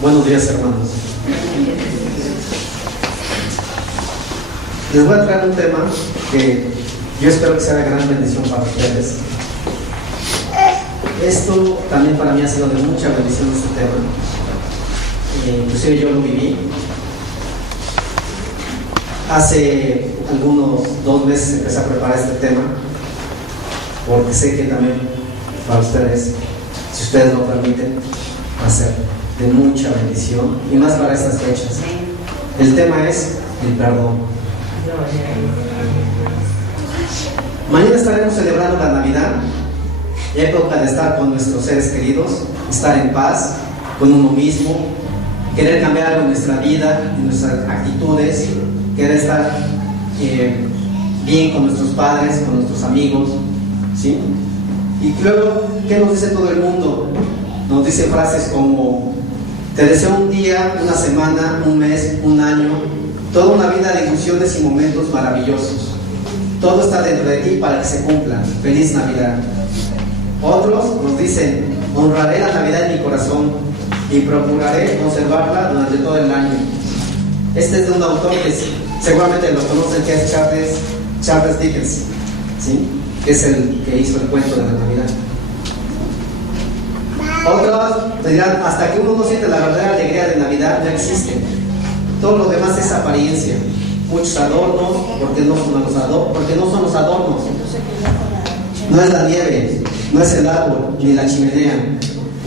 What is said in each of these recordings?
Buenos días, hermanos. Les voy a traer un tema que yo espero que sea de gran bendición para ustedes. Esto también para mí ha sido de mucha bendición, este tema. Inclusive yo lo viví. Hace algunos 2 meses empecé a preparar este tema, porque sé que también para ustedes, si ustedes lo permiten, va a ser de mucha bendición, y más para estas fechas. El tema es el perdón. Mañana estaremos celebrando la Navidad, época de estar con nuestros seres queridos, estar en paz con uno mismo, querer cambiar algo en nuestra vida, en nuestras actitudes, querer estar bien con nuestros padres, con nuestros amigos, ¿sí? Y luego, ¿qué nos dice todo el mundo? Nos dice frases como: te deseo un día, una semana, un mes, un año, toda una vida de ilusiones y momentos maravillosos. Todo está dentro de ti para que se cumpla. Feliz Navidad. Otros nos dicen: honraré la Navidad en mi corazón y procuraré conservarla durante todo el año. Este es de un autor que seguramente lo conocen, que es Charles Dickens, ¿sí? Que es el que hizo el cuento de la Navidad. Otros te dirán: hasta que uno no siente la verdadera alegría de Navidad, no existe. Todo lo demás es apariencia. Muchos adornos, porque no son los adornos. No es la nieve, no es el árbol, ni la chimenea.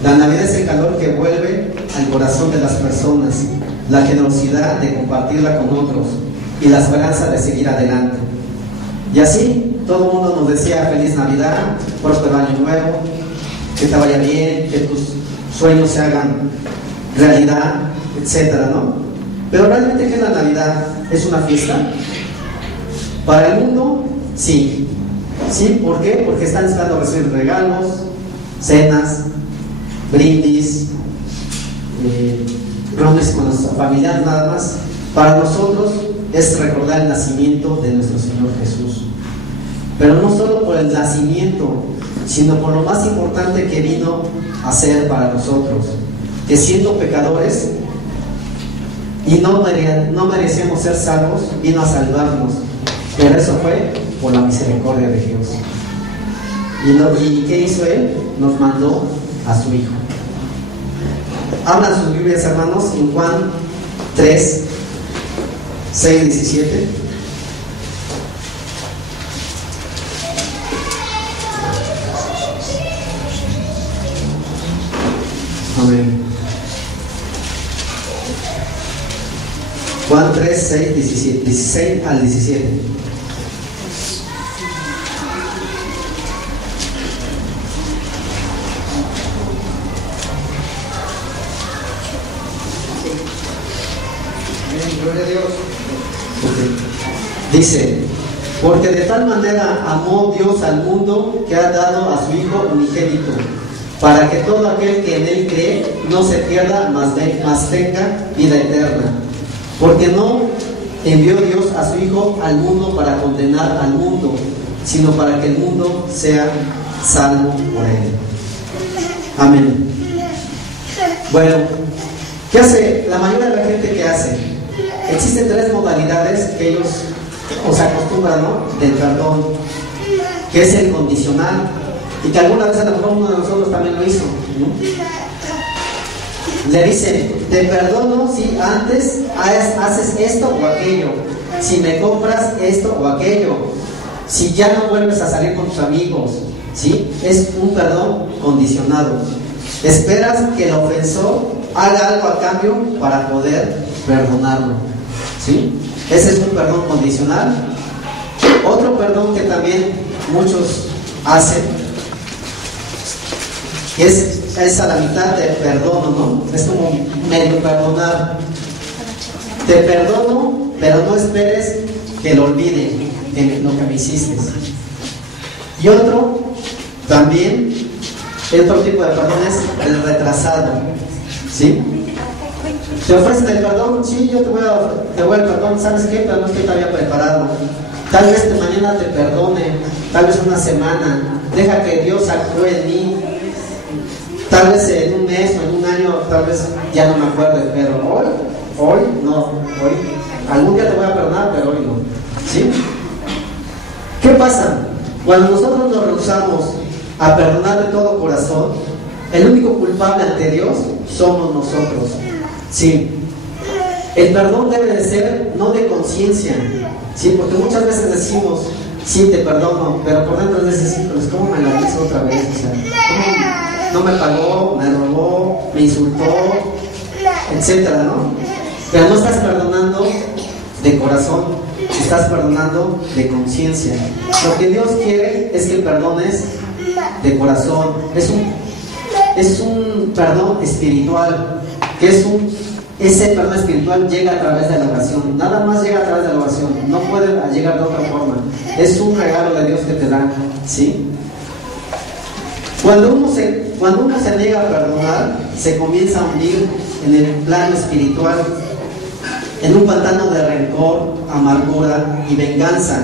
La Navidad es el calor que vuelve al corazón de las personas, la generosidad de compartirla con otros y la esperanza de seguir adelante. Y así, todo el mundo nos decía: feliz Navidad, próspero año nuevo, que te vaya bien, que tus sueños se hagan realidad, etcétera, ¿no? Pero realmente, ¿qué es la Navidad? ¿Es una fiesta? Para el mundo, sí. ¿Sí? ¿Por qué? Porque están esperando recibir regalos, cenas, brindis, reuniones con los familiares, nada más. Para nosotros es recordar el nacimiento de nuestro Señor Jesús. Pero no solo por el nacimiento, sino por lo más importante que vino a hacer para nosotros, que siendo pecadores y no merecíamos ser salvos, vino a salvarnos. Pero eso fue por la misericordia de Dios. ¿Y qué hizo Él? Nos mandó a su Hijo. Hablan sus Biblias, hermanos, en Juan 3, 6, 17. Amén. Juan 3, 6, 17, 16 al 17. Gloria a Dios. Dice: porque de tal manera amó Dios al mundo que ha dado a su Hijo unigénito, para que todo aquel que en Él cree no se pierda, mas tenga vida eterna. Porque no envió Dios a su Hijo al mundo para condenar al mundo, sino para que el mundo sea salvo por Él. Amén. Bueno, ¿qué hace la mayoría de la gente? ¿Qué hace? Existen 3 modalidades que ellos acostumbran, ¿no?, del perdón, que es el condicional, y que alguna vez a lo mejor uno de nosotros también lo hizo, ¿no? Le dice: te perdono si antes haces esto o aquello, si me compras esto o aquello, si ya no vuelves a salir con tus amigos, ¿sí? Es un perdón condicionado. Esperas que el ofensor haga algo a cambio para poder perdonarlo, ¿sí? Ese es un perdón condicional. Otro perdón que también muchos hacen es a la mitad de perdono, ¿no? Es como medio perdonar. Te perdono, pero no esperes que lo olvide en lo que me hiciste. Y otro también, otro tipo de perdón es el retrasado, ¿sí? Te ofrecen el perdón: sí, yo te voy el perdón, ¿sabes qué? Pero no estoy todavía preparado. Tal vez mañana te perdone, tal vez una semana, deja que Dios actúe en mí. Tal vez en un mes o en un año tal vez ya no me acuerde, pero hoy no, algún día te voy a perdonar, pero hoy no, ¿sí? ¿Qué pasa? Cuando nosotros nos rehusamos a perdonar de todo corazón, el único culpable ante Dios somos nosotros, ¿sí? El perdón debe de ser no de conciencia, ¿sí? Porque muchas veces decimos, sí, te perdono, pero por dentro dices, sí, pues ¿cómo me la hizo otra vez? O sea, ¿cómo no me pagó, me robó, me insultó, etcétera, ¿no? Pero no estás perdonando de corazón, estás perdonando de conciencia. Lo que Dios quiere es que perdones de corazón. Es un perdón espiritual, que ese perdón espiritual llega a través de la oración. Nada más llega a través de la oración, no puede llegar de otra forma. Es un regalo de Dios que te da, ¿sí? Cuando uno se niega a perdonar, se comienza a hundir en el plano espiritual, en un pantano de rencor, amargura y venganza,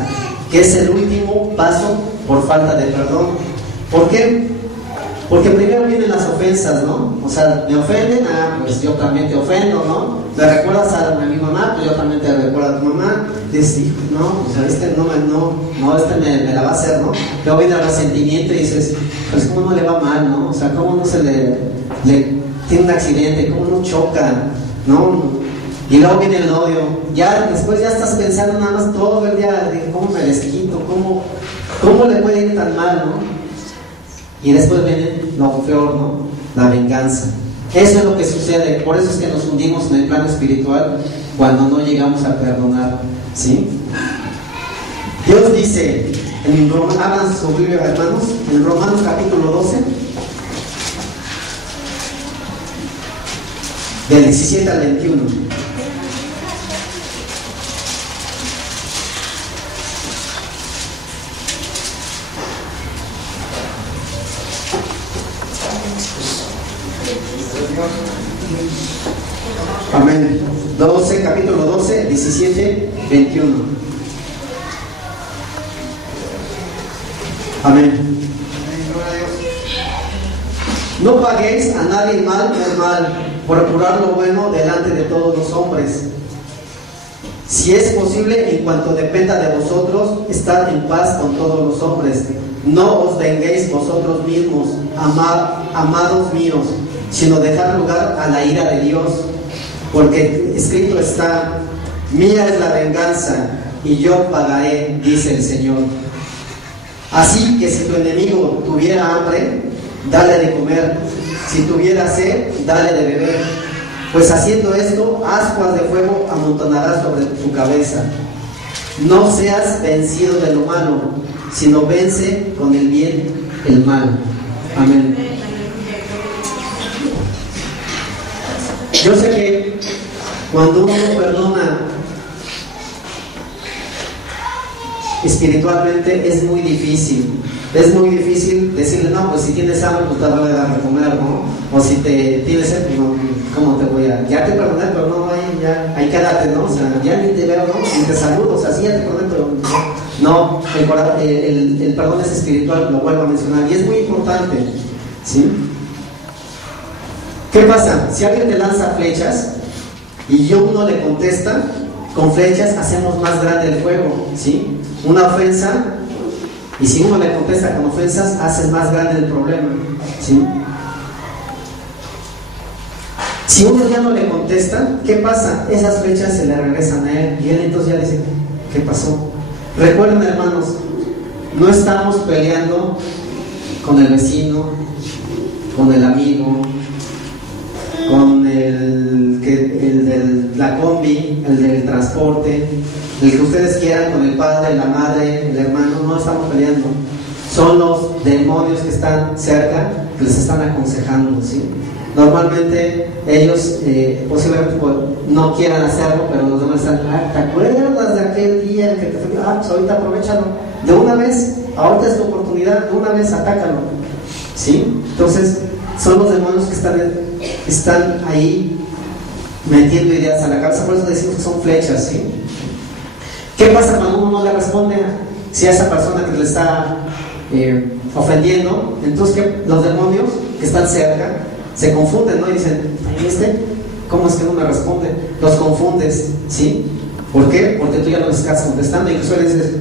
que es el último paso por falta de perdón. ¿Por qué? Porque primero vienen las ofensas, ¿no? O sea, me ofenden, pues yo también te ofendo, ¿no? Me recuerdas a mi mamá, pues yo también te recuerdo a tu mamá. Dices, no, o sea, este me la va a hacer, ¿no? Luego viene el resentimiento y dices, pues cómo no le va mal, ¿no? O sea, cómo no se le tiene un accidente, cómo no choca, ¿no? Y luego viene el odio. Ya después ya estás pensando nada más todo el día de cómo me desquito, cómo le puede ir tan mal, ¿no? Y después viene lo peor, ¿no? La venganza. Eso es lo que sucede. Por eso es que nos hundimos en el plano espiritual cuando no llegamos a perdonar, ¿sí? Dios dice en abran su Biblia, hermanos, en Romanos capítulo 12, del 17 al 21. Amén. Capítulo 12, 17, 21. Amén. No paguéis a nadie mal por mal, procurar lo bueno delante de todos los hombres. Si es posible, en cuanto dependa de vosotros, estad en paz con todos los hombres. No os venguéis vosotros mismos, amados míos, sino dejar lugar a la ira de Dios, porque escrito está: mía es la venganza, y yo pagaré, dice el Señor. Así que si tu enemigo tuviera hambre, dale de comer; si tuviera sed, dale de beber, pues haciendo esto, ascuas de fuego amontonarás sobre tu cabeza. No seas vencido de lo malo, sino vence con el bien el mal. Amén. Yo sé que cuando uno perdona espiritualmente es muy difícil. Es muy difícil decirle, no, pues si tienes hambre, pues te voy a dar de comer, ¿no? O si tienes sed, pues no, ¿cómo te voy a...? Ya te perdoné, pero no, ahí quédate, ¿no? O sea, ya ni te veo, ¿no? Ni te saludo, o sea, sí, ya te perdoné, pero no, el perdón es espiritual, lo vuelvo a mencionar, y es muy importante, ¿sí? ¿Qué pasa? Si alguien te lanza flechas y uno le contesta con flechas, hacemos más grande el fuego, ¿sí? Una ofensa, y si uno le contesta con ofensas, haces más grande el problema, ¿sí? Si uno ya no le contesta, ¿qué pasa? Esas flechas se le regresan a él, y él entonces ya dice, ¿qué pasó? Recuerden, hermanos, no estamos peleando con el vecino, con el amigo, con el de la combi, el del transporte, el que ustedes quieran, con el padre, la madre, el hermano. No estamos peleando. Son los demonios que están cerca, que les están aconsejando, ¿sí? Normalmente ellos posiblemente no quieran hacerlo, pero los demás están, ¿te acuerdas de aquel día que te fue? Pues ahorita aprovechalo, de una vez, ahorita es tu oportunidad, de una vez atácalo, ¿sí? Entonces son los demonios que están ahí metiendo ideas a la cabeza. Por eso decimos que son flechas, ¿sí? ¿Qué pasa cuando uno no le responde si a esa persona que le está ofendiendo? Entonces los demonios que están cerca se confunden, ¿no? Y dicen, ¿cómo es que no me responde? Los confundes, ¿sí? ¿Por qué? Porque tú ya no les estás contestando, incluso le dices,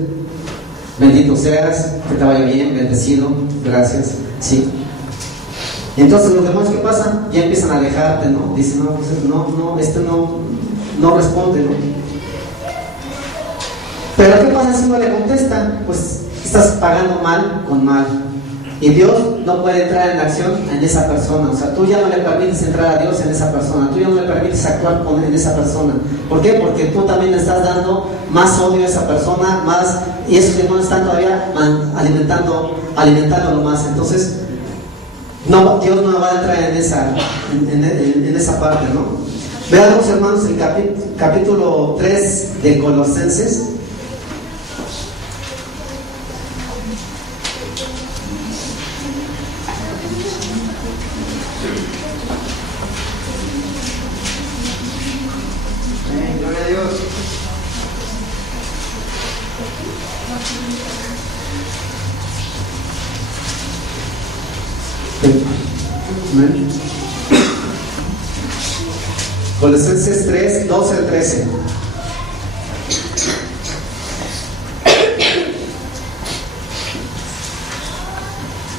bendito seas, que te vaya bien, bendecido, gracias, ¿sí? Entonces los demás, ¿qué pasa? Ya empiezan a alejarte, ¿no? Dicen, no, pues, no responde, ¿no? Pero ¿qué pasa si no le contesta? Pues estás pagando mal con mal. Y Dios no puede entrar en acción en esa persona. O sea, tú ya no le permites entrar a Dios en esa persona. Tú ya no le permites actuar en esa persona. ¿Por qué? Porque tú también le estás dando más odio a esa persona, más, y esos demonios están todavía alimentándolo más. Entonces, no, Dios no va a entrar en esa parte, ¿no? Veamos, hermanos, el capítulo 3 de Colosenses. Gloria a Dios. Colosenses 3, 12 al 13.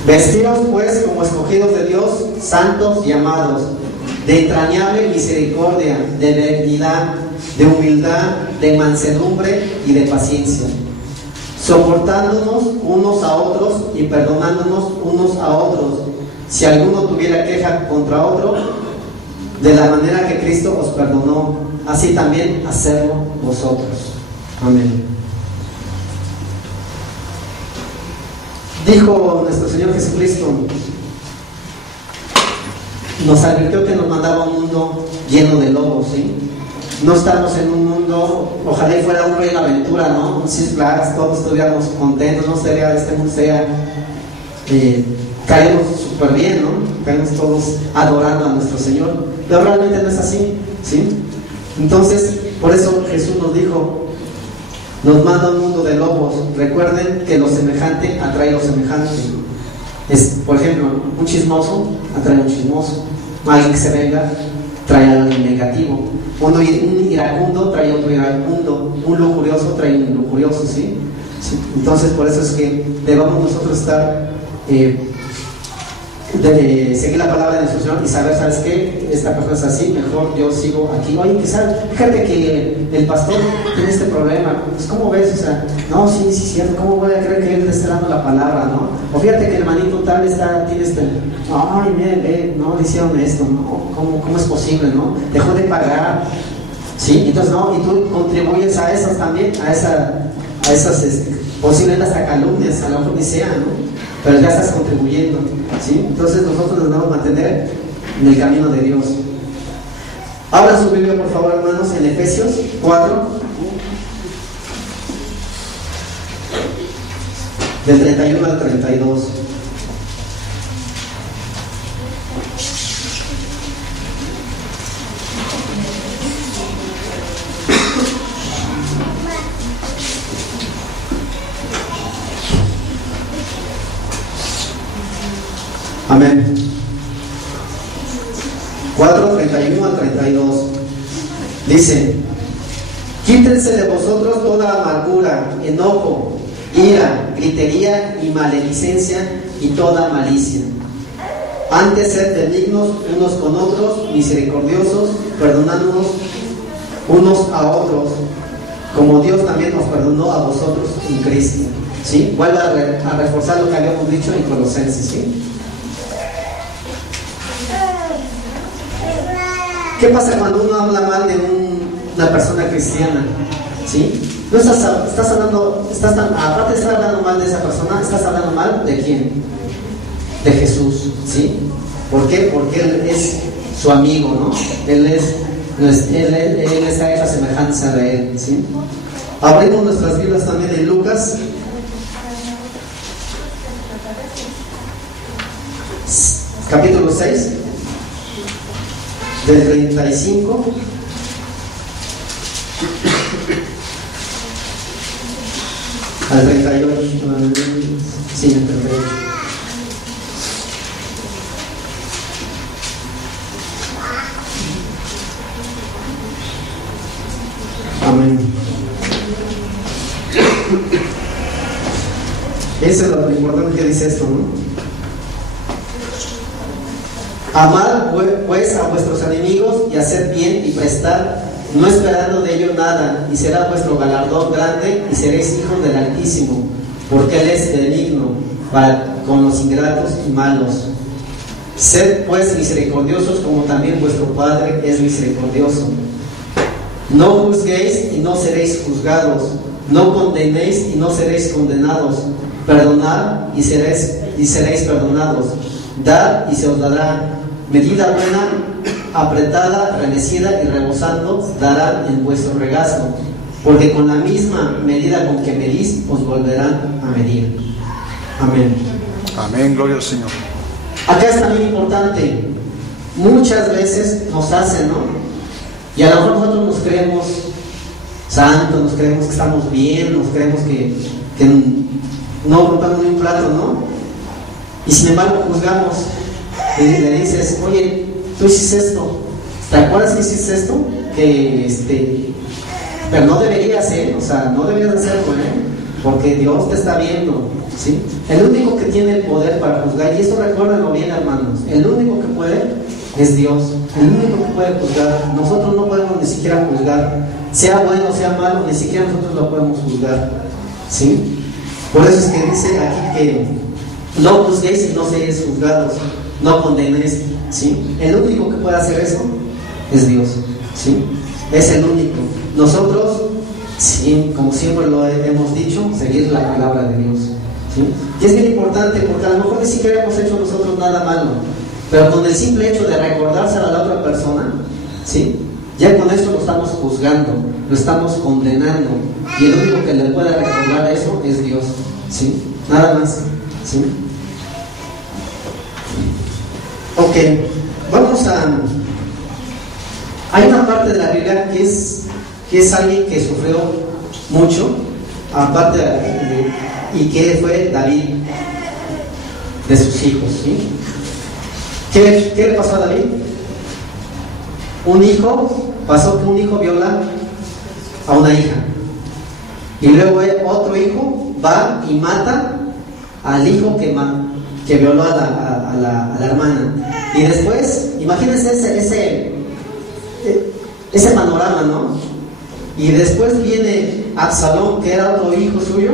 Vestidos pues como escogidos de Dios, santos y amados, de entrañable misericordia, de benignidad, de humildad, de mansedumbre y de paciencia, soportándonos unos a otros y perdonándonos unos a otros, si alguno tuviera queja contra otro, de la manera que Cristo os perdonó, así también hacedlo vosotros. Amén. Dijo nuestro Señor Jesucristo, nos advirtió que nos mandaba un mundo lleno de lobos, ¿sí? No estamos en un mundo, ojalá y fuera un rey de aventura, ¿no? Six Flags, todos estuviéramos contentos, no sería, este mundo sería, caemos súper bien, ¿no? Caemos todos adorando a nuestro Señor, pero realmente no es así, ¿sí? Entonces, por eso Jesús nos dijo, nos manda un mundo de lobos. Recuerden que lo semejante atrae lo semejante. Por ejemplo, un chismoso atrae un chismoso, alguien que se venga trae a alguien negativo, un iracundo trae a otro iracundo, un lujurioso trae a un lujurioso, ¿sí? ¿Sí? Entonces, por eso es que debamos nosotros estar de seguir la palabra de nuestro Señor y saber, ¿sabes qué? Esta persona es así, mejor yo sigo aquí. Oye, quizás, fíjate que el pastor tiene este problema, pues ¿cómo ves? O sea, no, sí, cierto, ¿cómo voy a creer que él te está dando la palabra, no? O fíjate que el hermanito tal tiene ay, miren, no, le hicieron esto, ¿no? ¿Cómo es posible, no? Dejó de pagar, ¿sí? Entonces, no, y tú contribuyes a esas también, a esas posiblemente hasta calumnias, a lo mejor ni sea, ¿no? Pero ya estás contribuyendo, ¿sí? Entonces nosotros nos debemos mantener en el camino de Dios. Abra su Biblia, por favor, hermanos, en Efesios 4, del 31 al 32. Amén. 4, 31 al 32. Dice: quítense de vosotros toda amargura, enojo, ira, gritería y maledicencia y toda malicia. Antes sed benignos unos con otros, misericordiosos, perdonándonos unos a otros, como Dios también nos perdonó a vosotros en Cristo. ¿Sí? Vuelvo a reforzar lo que habíamos dicho en Colosenses, ¿sí? ¿Qué pasa cuando uno habla mal de una persona cristiana? ¿Sí? No estás hablando, aparte de estar hablando mal de esa persona, estás hablando mal de quién? De Jesús, ¿sí? ¿Por qué? Porque Él es su amigo, ¿no? Él está en la semejanza de Él, ¿sí? Abrimos nuestras Biblias también en Lucas, capítulo 6, del 35 al 38. Sí, el 38. Eso es lo importante que dice esto, ¿no? Amad pues a vuestros enemigos y haced bien y prestad, no esperando de ello nada, y será vuestro galardón grande y seréis hijos del Altísimo, porque Él es benigno con los ingratos y malos. Sed pues misericordiosos como también vuestro Padre es misericordioso. No juzguéis y no seréis juzgados, no condenéis y no seréis condenados, perdonad y seréis perdonados, dad y se os dará, medida buena, apretada, remecida y rebosando, darán en vuestro regazo, porque con la misma medida con que medís, os volverán a medir. Amén. Amén, gloria al Señor. Acá es también importante, muchas veces nos hacen, ¿no? Y a lo mejor nosotros nos creemos santos, nos creemos que estamos bien, nos creemos que no rompamos ni un plato, ¿no? Y sin embargo juzgamos, le dices, oye, tú hiciste esto, ¿te acuerdas que hiciste esto? Pero no deberías, o sea, no deberías hacerlo, porque Dios te está viendo, ¿sí? El único que tiene el poder para juzgar, y esto recuérdenlo bien, hermanos, el único que puede es Dios, el único que puede juzgar. Nosotros no podemos ni siquiera juzgar, sea bueno o sea malo, ni siquiera nosotros lo podemos juzgar, ¿sí? Por eso es que dice aquí que no juzguéis y no seréis juzgados, no condenéis, ¿sí? El único que puede hacer eso es Dios, ¿sí? Es el único. Nosotros, sí, como siempre lo hemos dicho, seguir la palabra de Dios, ¿sí? Y es bien importante porque a lo mejor ni siquiera hemos hecho nosotros nada malo, pero con el simple hecho de recordárselo a la otra persona, ¿sí? Ya con esto lo estamos juzgando, lo estamos condenando, y el único que le puede recordar eso es Dios, ¿sí? Nada más, ¿sí? Ok, vamos a... Hay una parte de la Biblia que es alguien que sufrió mucho, aparte y que fue David, de sus hijos, ¿sí? ¿Qué le pasó a David? Pasó que un hijo viola a una hija, y luego otro hijo va y mata al hijo que violó a la hermana, y después, imagínense ese panorama, ¿no? Y después viene Absalón, que era otro hijo suyo,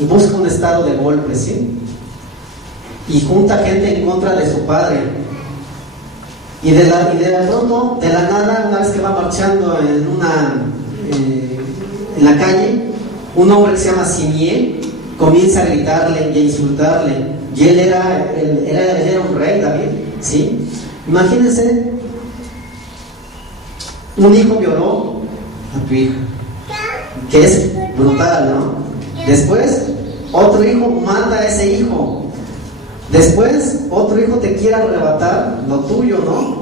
y busca un estado de golpe, ¿sí? Y junta gente en contra de su padre. Y de pronto, de la nada, una vez que va marchando en la calle, un hombre que se llama Simei comienza a gritarle y a insultarle. Y él era un rey, David, ¿sí? Imagínense, un hijo violó a tu hija, que es brutal, ¿no? Después, otro hijo mata a ese hijo. Después, otro hijo te quiere arrebatar lo tuyo, ¿no?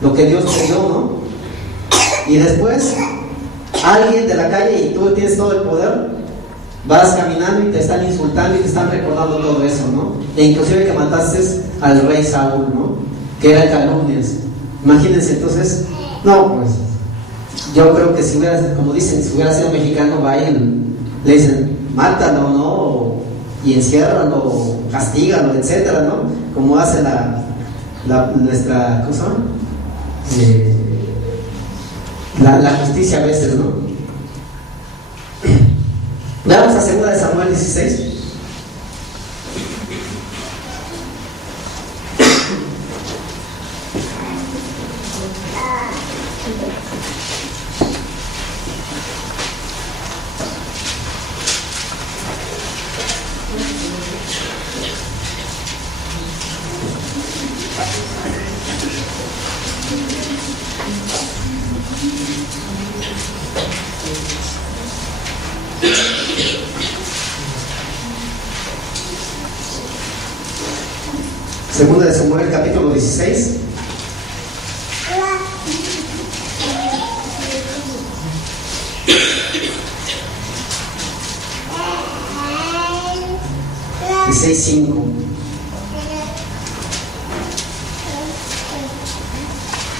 Lo que Dios te dio, ¿no? Y después, alguien de la calle, y tú tienes todo el poder, vas caminando y te están insultando y te están recordando todo eso, ¿no? E inclusive que mataste al rey Saúl, ¿no? Que era calumnias. Imagínense, entonces, no, pues, yo creo que si hubiera sido mexicano, va y le dicen, mátalo, ¿no? Y enciérralo, castígalo, etcétera, ¿no? Como hace nuestra cosa, la justicia a veces, ¿no? Veamos a 2 de Samuel 16. Segunda de Samuel, capítulo 16. y 6:5.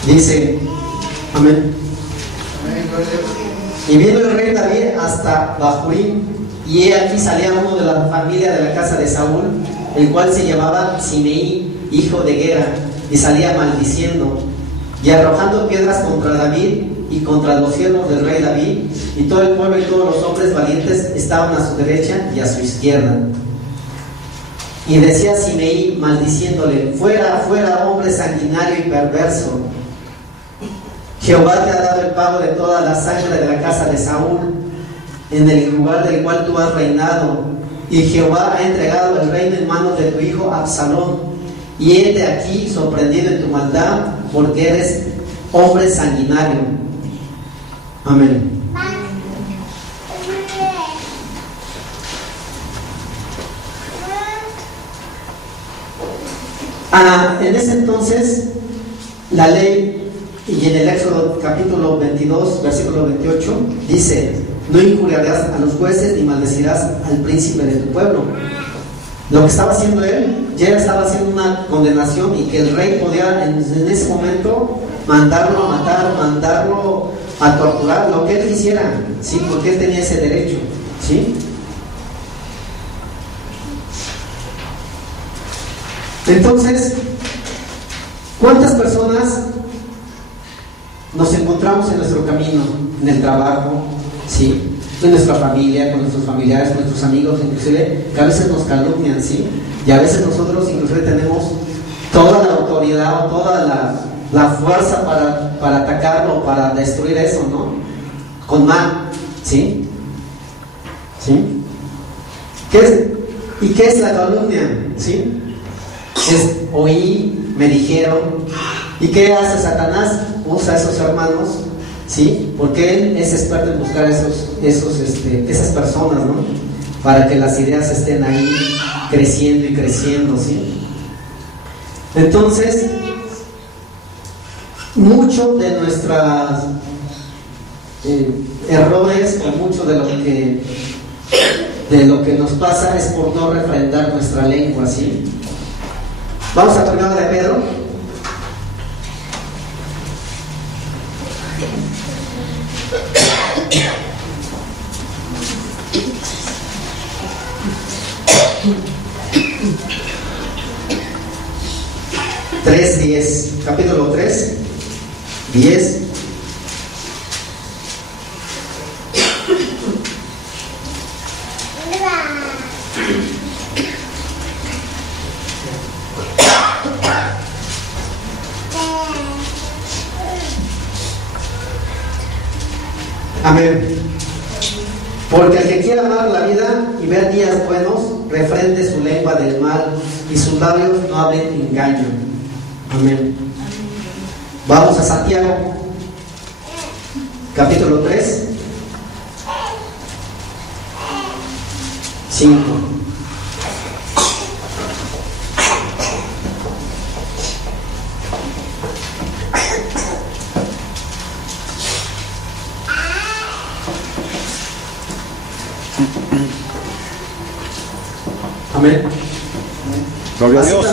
Dice, amén. Y vino el rey David hasta Bahurim, y he aquí salía uno de la familia de la casa de Saúl, el cual se llamaba Simeí, hijo de Gera, y salía maldiciendo y arrojando piedras contra David y contra los siervos del rey David, y todo el pueblo y todos los hombres valientes estaban a su derecha y a su izquierda. Y decía Simeí maldiciéndole: fuera, fuera, hombre sanguinario y perverso. Jehová te ha dado el pago de toda la sangre de la casa de Saúl, en el lugar del cual tú has reinado, y Jehová ha entregado el reino en manos de tu hijo Absalón, y hete aquí sorprendido en tu maldad, porque eres hombre sanguinario. Amén. En ese entonces, la ley, y en el Éxodo capítulo 22, versículo 28, dice: no injuriarás a los jueces ni maldecirás al príncipe de tu pueblo. Lo que estaba haciendo él, ya estaba haciendo una condenación, y que el rey podía en ese momento mandarlo a matar, mandarlo a torturar, lo que él quisiera, ¿sí? Porque él tenía ese derecho, ¿sí? Entonces, ¿cuántas personas nos encontramos en nuestro camino, en el trabajo, ¿sí? En nuestra familia, con nuestros familiares, con nuestros amigos, inclusive, que a veces nos calumnian, ¿sí? Y a veces nosotros inclusive tenemos toda la autoridad o toda la fuerza para atacarlo, para destruir eso, ¿no? Con mal, ¿sí? ¿Sí? ¿Y qué es la calumnia? ¿Sí? Es oí, me dijeron. ¿Y qué hace Satanás? Usa a esos hermanos, ¿sí? Porque él es experto en buscar esas personas, ¿no? Para que las ideas estén ahí creciendo y creciendo, ¿sí? Entonces, mucho de nuestros errores, o mucho de lo que nos pasa es por no refrendar nuestra lengua, ¿sí? Vamos a Primera de Pedro. Capítulo 3, 10. Amén. Porque el que quiera amar la vida y ver días buenos, refrende su lengua del mal y sus labios no hablen engaño. Amén. Vamos a Santiago, capítulo 3, 5. Amén. Gloria a Dios.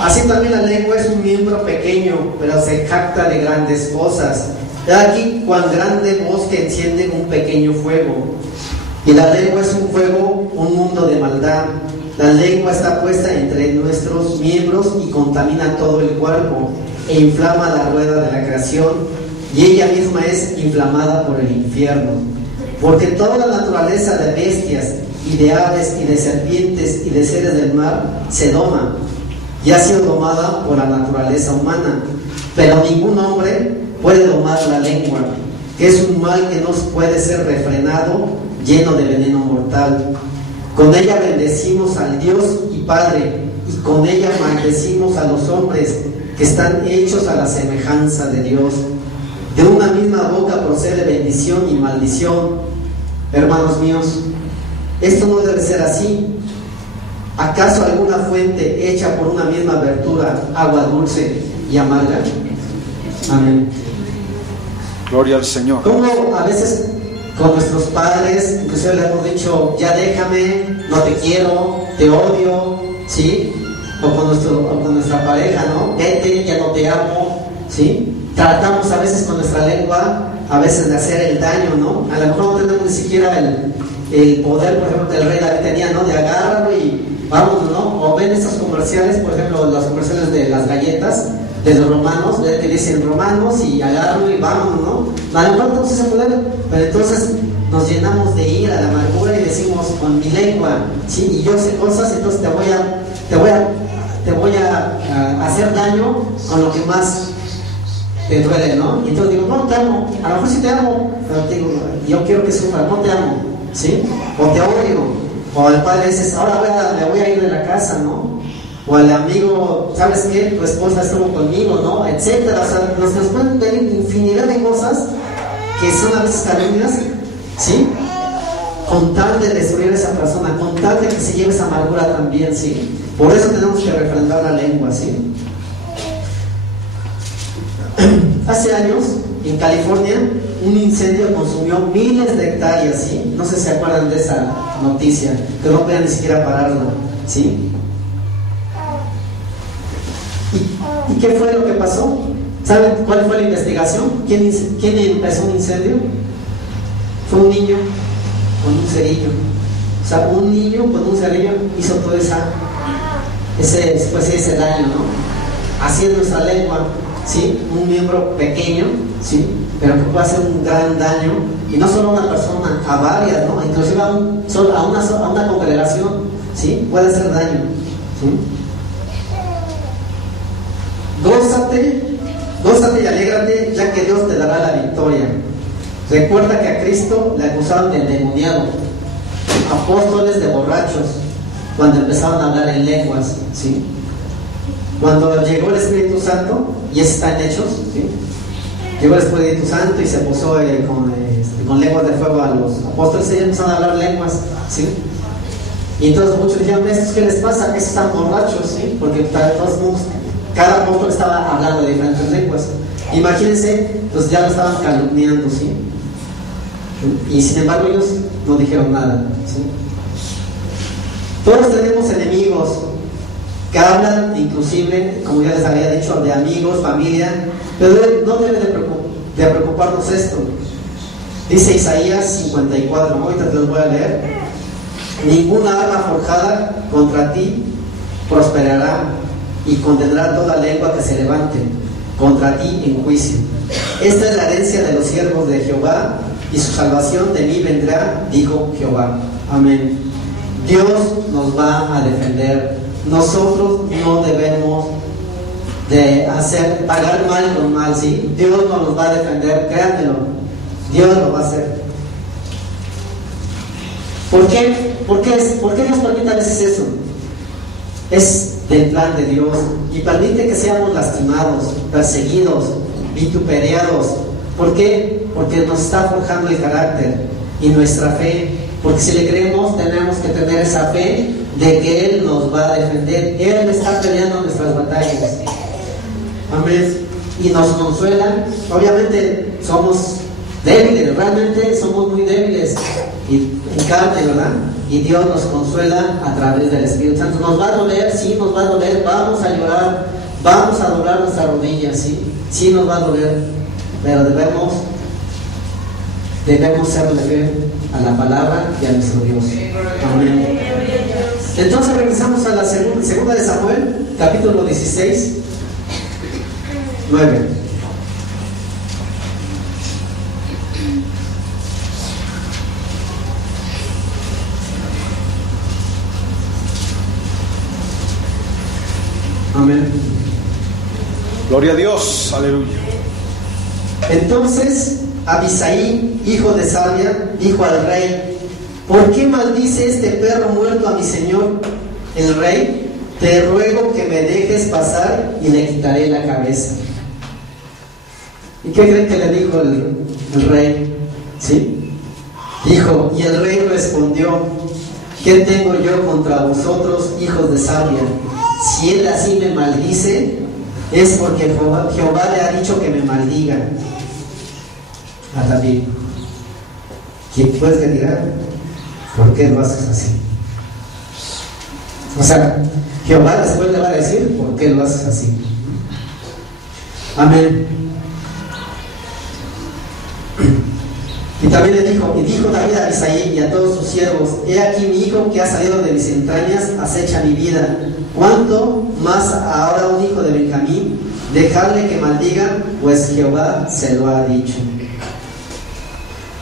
Así también la lengua es un miembro pequeño, pero se jacta de grandes cosas. He aquí cuán grande bosque enciende un pequeño fuego. Y la lengua es un fuego, un mundo de maldad. La lengua está puesta entre nuestros miembros y contamina todo el cuerpo, e inflama la rueda de la creación, y ella misma es inflamada por el infierno. Porque toda la naturaleza de bestias, y de aves, y de serpientes, y de seres del mar, se doma, y ha sido domada por la naturaleza humana. Pero ningún hombre puede domar la lengua, que es un mal que no puede ser refrenado, lleno de veneno mortal. Con ella bendecimos al Dios y Padre, y con ella maldecimos a los hombres que están hechos a la semejanza de Dios. De una misma boca procede bendición y maldición. Hermanos míos, esto no debe ser así. ¿Acaso alguna fuente hecha por una misma abertura, agua dulce y amarga? Amén. Gloria al Señor. Como a veces con nuestros padres, inclusive le hemos dicho: ya déjame, no te quiero, te odio, ¿sí? O con nuestra pareja, ¿no? Vete, ya no te amo, ¿sí? Tratamos a veces con nuestra lengua, a veces de hacer el daño, ¿no? A lo mejor no tenemos ni siquiera el poder, por ejemplo, que el rey David tenía, ¿no? De agárralo y vámonos, ¿no? O ven estos comerciales, por ejemplo, los comerciales de las galletas de los romanos, ¿ven? Que dicen romanos y agárralo y vámonos, ¿no? A lo mejor tenemos ese poder, pero entonces nos llenamos de ira, de amargura y decimos con mi lengua, ¿sí? Y yo sé cosas, entonces te voy a hacer daño con lo que más te duele, ¿no? Y entonces digo, no te amo, a lo mejor sí te amo, pero te digo, yo quiero que sufra, no te amo, ¿sí? O te odio, o al padre dices, ahora me voy a ir de la casa, ¿no? O al amigo, ¿sabes qué? Tu esposa estuvo conmigo, ¿no? Etcétera. O sea, nos pueden venir infinidad de cosas que son a veces calumnias, ¿sí? Con tal de destruir a esa persona, con tal de que se lleve esa amargura también, ¿sí? Por eso tenemos que refrendar la lengua, ¿sí? Hace años, en California, un incendio consumió miles de hectáreas, ¿sí? No sé si se acuerdan de esa noticia, que no podían ni siquiera pararla, ¿sí? ¿Y qué fue lo que pasó? ¿Saben cuál fue la investigación? ¿Quién empezó un incendio? Fue un niño con un cerillo. O sea, un niño con un cerillo hizo todo ese daño, ¿no? Haciendo nuestra lengua, ¿sí? Un miembro pequeño, ¿sí? Pero que puede hacer un gran daño, y no solo a una persona, a varias, ¿no? Inclusive a una congregación, ¿sí? Puede hacer daño, ¿sí? Gózate y alégrate, ya que Dios te dará la victoria. Recuerda que a Cristo le acusaron de endemoniado, apóstoles de borrachos, cuando empezaron a hablar en lenguas, ¿sí? Cuando llegó el Espíritu Santo, y eso está en Hechos, ¿sí? Llegó el Espíritu Santo y se posó con lenguas de fuego a los apóstoles, y ellos empezaron a hablar lenguas, ¿sí? Y entonces muchos dijeron, ¿estos qué les pasa? Estos están borrachos, ¿sí? Porque para todos mundos, cada apóstol estaba hablando de diferentes lenguas. Imagínense, pues ya lo estaban calumniando, ¿sí? Y sin embargo ellos no dijeron nada, ¿sí? Todos tenemos enemigos que hablan, inclusive, como ya les había dicho, de amigos, familia, pero no debe de preocuparnos esto. Dice Isaías 54, ahorita te los voy a leer. Ninguna arma forjada contra ti prosperará, y condenará toda lengua que se levante contra ti en juicio. Esta es la herencia de los siervos de Jehová, y su salvación de mí vendrá, dijo Jehová. Amén. Dios nos va a defender. Nosotros no debemos de pagar mal con mal, ¿sí? Dios nos va a defender, créanmelo. Dios lo va a hacer. ¿Por qué? ¿Por qué Dios permite a veces eso? Es del plan de Dios, y permite que seamos lastimados, perseguidos, vituperados. ¿Por qué? Porque nos está forjando el carácter y nuestra fe. Porque si le creemos, tenemos que tener esa fe de que Él nos va a defender. Él está peleando nuestras batallas. Amén. Y nos consuela. Obviamente somos débiles, realmente somos muy débiles y en carne, ¿verdad? Y Dios nos consuela a través del Espíritu Santo. Nos va a doler, sí, nos va a doler. Vamos a llorar, vamos a doblar nuestras rodillas, sí, sí nos va a doler, pero debemos serle fiel a la palabra y a nuestro Dios. Amén. Entonces regresamos a la segunda de Samuel, capítulo 16, 9. Amén. Gloria a Dios, aleluya. Entonces Abisaí, hijo de Sarvia, dijo al rey: ¿por qué maldice este perro muerto a mi señor el rey? Te ruego que me dejes pasar y le quitaré la cabeza. ¿Y qué creen que le dijo el rey? ¿Sí? Dijo, y el rey respondió: ¿qué tengo yo contra vosotros, hijos de Sarvia? Si él así me maldice, es porque Jehová le ha dicho que me maldiga. A David, ¿quién puedes que dirá? ¿Por qué lo haces así? O sea, Jehová después le va a decir ¿por qué lo haces así? Amén. Y también le dijo, y dijo David a Isaí y a todos sus siervos: he aquí mi hijo que ha salido de mis entrañas acecha mi vida. ¿Cuánto más ahora un hijo de Benjamín? Dejarle que maldigan, pues Jehová se lo ha dicho.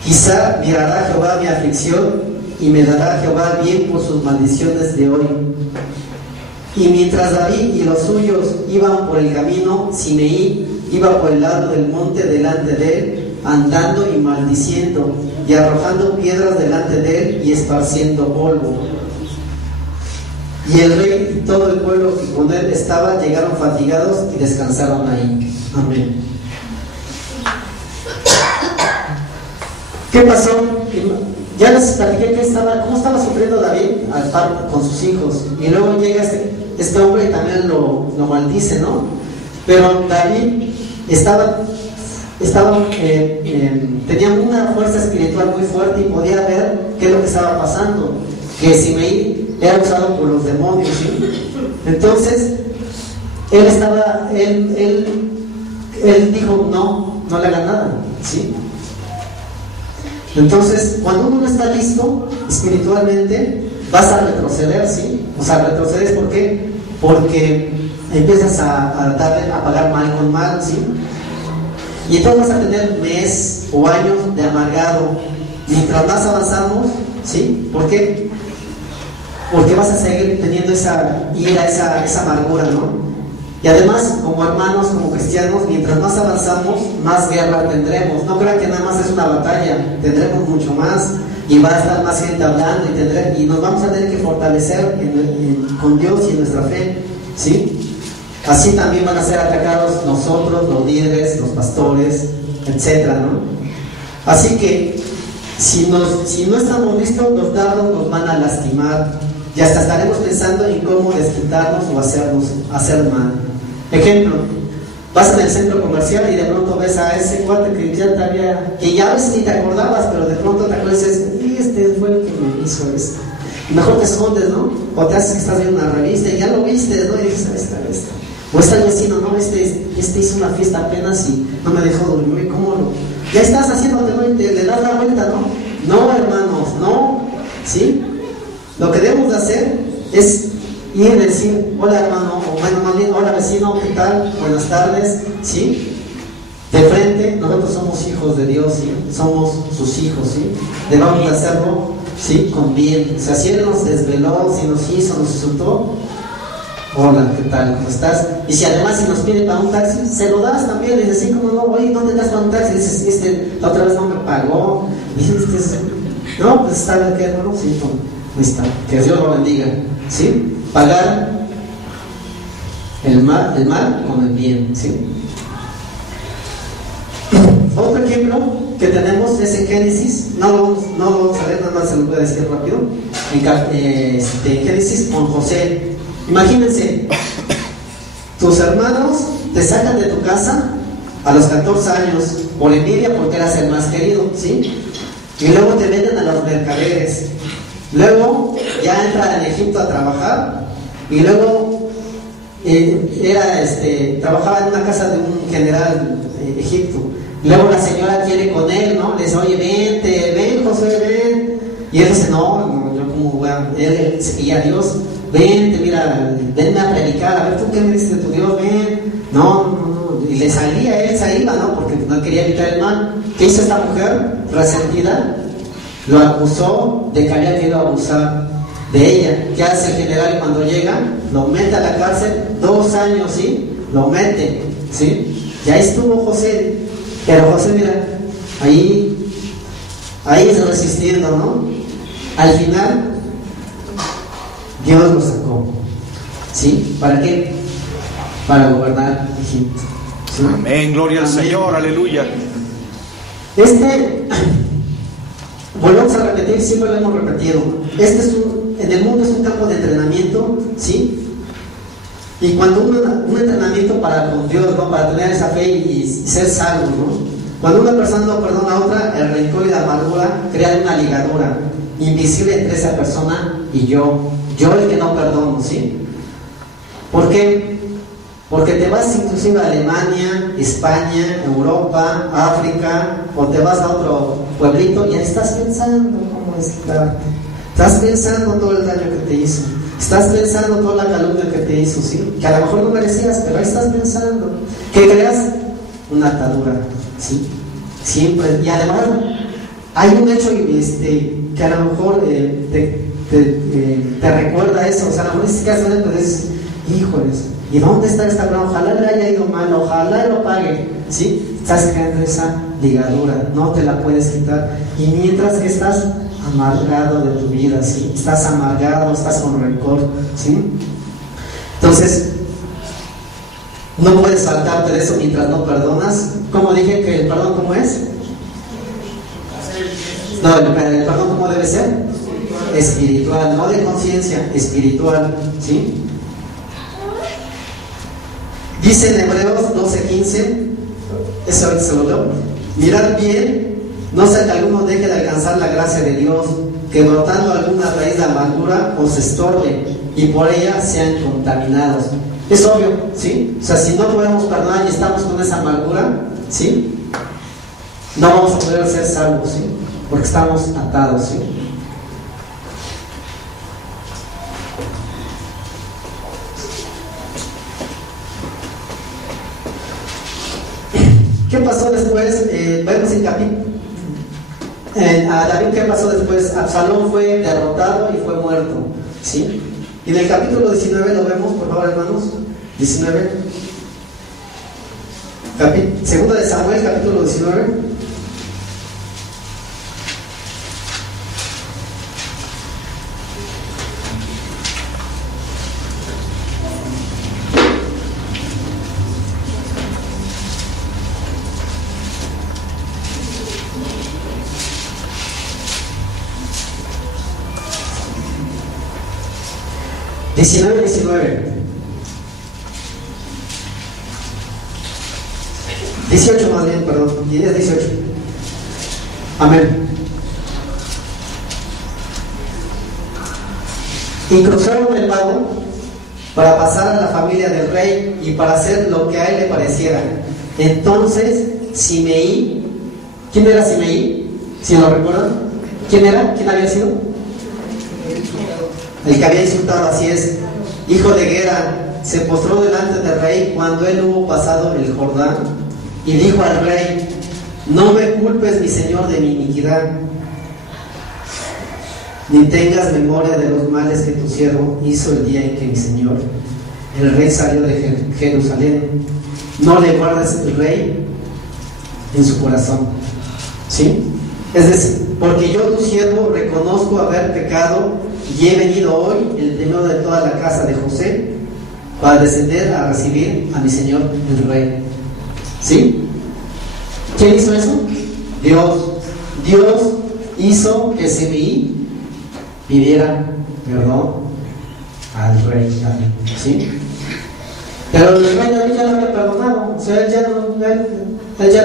Quizá mirará Jehová mi aflicción y me dará Jehová bien por sus maldiciones de hoy. Y mientras David y los suyos iban por el camino, Simeí iba por el lado del monte delante de él, andando y maldiciendo, y arrojando piedras delante de él y esparciendo polvo. Y el rey y todo el pueblo que con él estaba llegaron fatigados y descansaron ahí. Amén. ¿Qué pasó? Ya les platiqué cómo estaba sufriendo David al par con sus hijos. Y luego llega este hombre y también lo maldice, ¿no? Pero David tenía una fuerza espiritual muy fuerte y podía ver qué es lo que estaba pasando, que Simeí era usado por los demonios, ¿sí? Entonces él dijo no le hagan nada, ¿sí? Entonces cuando uno no está listo espiritualmente, vas a retroceder, ¿sí? O sea, retrocedes, ¿por qué? Porque empiezas a pagar mal con mal, ¿sí? Y entonces vas a tener meses o años de amargado. Mientras más avanzamos, ¿sí? ¿Por qué? Porque vas a seguir teniendo esa ira, esa amargura, ¿no? Y además, como hermanos, como cristianos, mientras más avanzamos, más guerra tendremos. No crean que nada más es una batalla, tendremos mucho más. Y va a estar más gente hablando y nos vamos a tener que fortalecer con Dios y en nuestra fe, ¿sí? Así también van a ser atacados nosotros, los líderes, los pastores, etcétera, ¿no? Así que si no estamos listos, los dardos nos van a lastimar y hasta estaremos pensando en cómo desquitarnos o hacer mal. Ejemplo, vas en el centro comercial y de pronto ves a ese cuate que ya a veces ni te acordabas, pero de pronto te acuerdas y dices: este fue el que me hizo esto. Mejor te escondes, ¿no? O te haces que estás viendo una revista y ya lo viste, ¿no? Y dices: esta. O está el vecino: no, este hizo una fiesta apenas y no me dejó dormir. ¿Cómo lo? Ya estás haciéndote, ¿no? Y le das la vuelta, ¿no? No, hermanos, no, ¿sí? Lo que debemos de hacer es ir y decir: hola, hermano, o bueno, más bien, hola, vecino, ¿qué tal? Buenas tardes, ¿sí? De frente, nosotros somos hijos de Dios, ¿sí? Somos sus hijos, ¿sí? Debemos de hacerlo, ¿sí? Con bien. O sea, si Él nos desveló, si nos hizo, nos insultó, hola, ¿qué tal? ¿Cómo estás? Y si además nos pide para un taxi, se lo das también. Le dices: sí, como no, oye, ¿dónde das para un taxi? Y dices: la otra vez no me pagó. Y dices: no, pues está bien, ¿qué, hermano? Sí, ahí está. Que Dios lo bendiga, ¿sí? Pagar el mal con el bien, ¿sí? Otro ejemplo que tenemos es en Génesis. No lo vamos a ver, nada más se lo voy a decir rápido. En Génesis con José. Imagínense, tus hermanos te sacan de tu casa a los 14 años por envidia porque eras el más querido, ¿sí? Y luego te venden a los mercaderes. Luego ya entra en Egipto a trabajar y luego trabajaba en una casa de un general de Egipto. Luego la señora quiere con él, ¿no? Le dice: oye, ven, José, ven. Y él dice: no, yo como voy a... Él seguía a Dios: venme a predicar, a ver, ¿tú qué me dices de tu Dios? Ven. No. Y le salía, él se iba, ¿no? Porque no quería evitar el mal. ¿Qué hizo esta mujer resentida? Lo acusó de que había querido abusar de ella. ¿Qué hace el general cuando llega? Lo mete a la cárcel 2 años, ¿sí? Lo mete, ¿sí? Ya estuvo José. Pero José, mira, ahí es resistiendo, ¿no? Al final, Dios lo sacó, ¿sí? ¿Para qué? Para gobernar Egipto, ¿sí? Amén, gloria al Señor, aleluya. Volvemos a repetir, siempre lo hemos repetido. En el mundo es un campo de entrenamiento, ¿sí? Y cuando un entrenamiento con Dios, ¿no? Para tener esa fe y ser salvo, ¿no? Cuando una persona no perdona a otra, el rencor y la amargura crean una ligadura invisible entre esa persona y yo el que no perdono, ¿sí? ¿Por qué? Porque te vas inclusive a Alemania, España, Europa, África, o te vas a otro pueblito y ahí estás pensando cómo aislarte. Estás pensando todo el daño que te hizo. Estás pensando toda la calumnia que te hizo, ¿sí? Que a lo mejor no merecías, pero ahí estás pensando. ¿Qué creas? Una atadura, ¿sí? Siempre. Y además hay un hecho que a lo mejor te recuerda eso. O sea, a lo mejor dices que haces eso, pero dices, híjoles, ¿y dónde está esta broma? Ojalá le haya ido mal, ojalá lo pague, ¿sí? Estás creando esa ligadura, no te la puedes quitar. Y mientras que estás amargado de tu vida, ¿sí? Estás amargado, estás con rencor, ¿sí? Entonces, no puedes saltarte de eso mientras no perdonas. ¿Cómo dije que el perdón cómo es? No, el perdón ¿cómo debe ser? Espiritual, no de conciencia, espiritual, ¿sí? Dice en Hebreos 12:15, eso ahorita se lo leo: mirad bien, no sea que alguno deje de alcanzar la gracia de Dios, que brotando alguna raíz de amargura os estorbe y por ella sean contaminados. Es obvio, ¿sí? O sea, si no podemos perdonar y estamos con esa amargura, ¿sí? No vamos a poder ser salvos, ¿sí? Porque estamos atados, ¿sí? ¿Qué pasó después? Vemos el capítulo. A David, ¿qué pasó después? Absalón fue derrotado y fue muerto, ¿sí? Y en el capítulo 19 lo vemos, por favor, hermanos. 19. Segunda de Samuel, capítulo 19. XIX. 18 más bien, perdón. 18. Amén. Y cruzaron el lago para pasar a la familia del rey y para hacer lo que a él le pareciera. Entonces Simeí, ¿quién era Simeí? ¿Si lo recuerdan? ¿Quién era? ¿Quién había sido? El que había insultado, así es, hijo de Gera, se postró delante del rey cuando él hubo pasado el Jordán y dijo al rey: no me culpes, mi señor, de mi iniquidad, ni tengas memoria de los males que tu siervo hizo el día en que mi señor, el rey, salió de Jerusalén. No le guardes el rey en su corazón, ¿sí? Es decir, porque yo, tu siervo, reconozco haber pecado y he venido hoy, el primero de toda la casa de José, para descender a recibir a mi señor el rey. ¿Sí? ¿Quién hizo eso? Dios. Dios hizo que Simeí pidiera perdón al rey David. ¿Sí? Pero el rey David ya lo había perdonado. O sea, él ya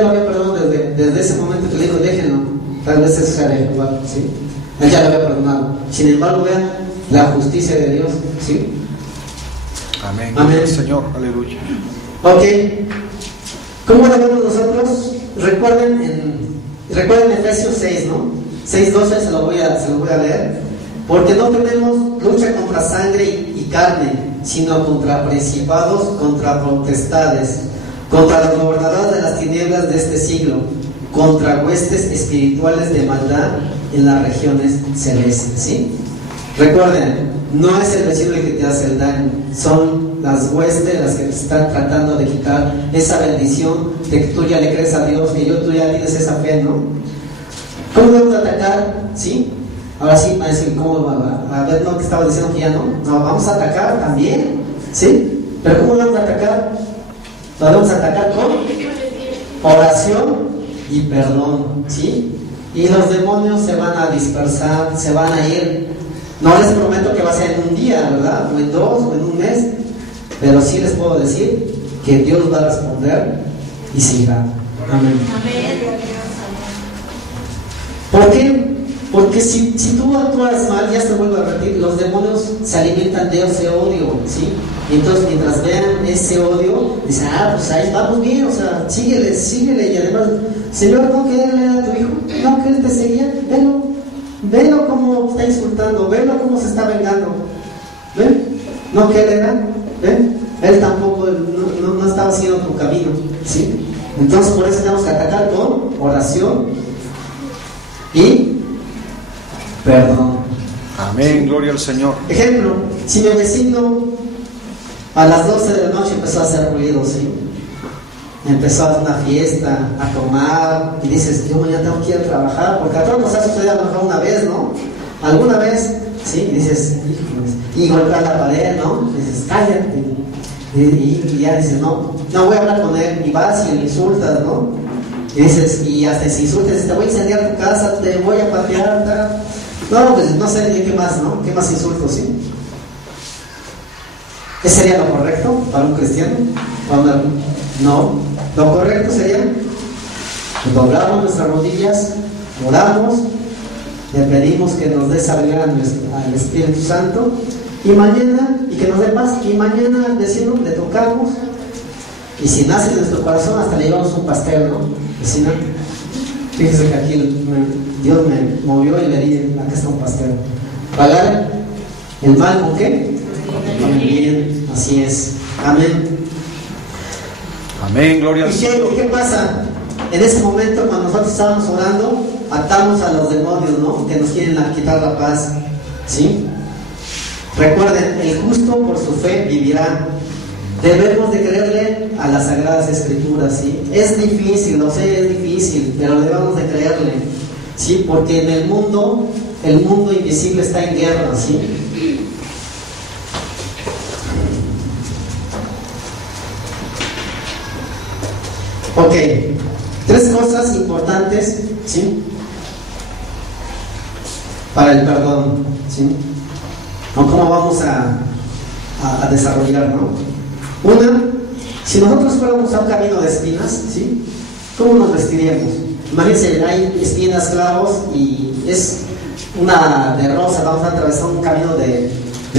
lo había perdonado desde ese momento que le dijo: déjenlo. Tal vez eso sea igual, ¿sí? Él ya lo había perdonado. Sin embargo, vean la justicia de Dios, ¿sí? Amén. Amén. Señor, aleluya. Ok. ¿Cómo lo vemos nosotros? Recuerden Efesios 6, ¿no? 6:12 se lo voy a leer. Porque no tenemos lucha contra sangre y carne, sino contra principados, contra potestades, contra los gobernadores de las tinieblas de este siglo, contra huestes espirituales de maldad en las regiones celestes, ¿sí? Recuerden, no es el vecino el que te hace el daño, son las huestes las que te están tratando de quitar esa bendición de que tú ya le crees a Dios, que tú ya tienes esa fe, ¿no? ¿Cómo debemos atacar? ¿Sí? Ahora sí, van a decir, ¿cómo va? A ver, no, que estaba diciendo que ya no. No, vamos a atacar también, ¿sí? Pero ¿cómo vamos a atacar? Lo vamos a atacar con oración y perdón, ¿sí? Y los demonios se van a dispersar, se van a ir. No les prometo que va a ser en un día, ¿verdad? O en 2, o en un mes. Pero sí les puedo decir que Dios va a responder y se irá. Amén. ¿Por qué? Porque si tú actúas mal, ya se vuelve a repetir, los demonios se alimentan de ese odio, ¿sí? Y entonces mientras vean ese odio, dicen, pues ahí vamos bien, o sea, síguele. Y además, Señor, ¿no que él era tu hijo? ¿No que él te seguía? Velo cómo está insultando, velo cómo se está vengando. ¿Ven? ¿No que él era? ¿Ven? Él tampoco no estaba siguiendo tu camino, ¿sí? Entonces por eso tenemos que atacar con oración y perdón. Amén, gloria al Señor. Ejemplo, si mi vecino a las 12 de la noche empezó a hacer ruido, ¿sí? Empezó a hacer una fiesta, a tomar, y dices, yo mañana tengo que ir a trabajar, porque a todos nos ha sucedido a lo mejor una vez, ¿no? Alguna vez, ¿sí? Y dices, y golpear la pared, ¿no? Y dices, cállate. Y ya dices, no voy a hablar con él, y vas y le insultas, ¿no? Y dices, y hasta si insultas, te voy a incendiar tu casa, te voy a patear, tal. No, pues no sé ni qué más, ¿no? ¿Qué más insultos, sí? ¿Qué sería lo correcto para un cristiano? No, lo correcto sería doblamos nuestras rodillas, oramos, le pedimos que nos dé sabiduría al Espíritu Santo y que nos dé paz, y mañana vecino le tocamos, y si nace en nuestro corazón hasta le llevamos un pastel, ¿no? Vecina, fíjese que aquí Dios me movió y le di, acá está un pastel. Pagar el mal con qué? Con el bien, así es. Amén. Amén, gloria al Señor. ¿Y qué pasa? En ese momento, cuando nosotros estábamos orando, atamos a los demonios, ¿no? Que nos quieren quitar la paz, ¿sí? Recuerden, el justo por su fe vivirá. Debemos de creerle a las Sagradas Escrituras, ¿sí? Es difícil, lo sé, es difícil, pero debemos de creerle, ¿sí? Porque en el mundo invisible está en guerra, ¿sí? Ok, 3 cosas importantes, ¿sí? Para el perdón, ¿sí? O cómo vamos a desarrollar, ¿no? Una, si nosotros fuéramos a un camino de espinas, ¿sí? ¿Cómo nos vestiríamos? Imagínense, hay espinas, clavos, y es una de rosa, vamos a atravesar un camino de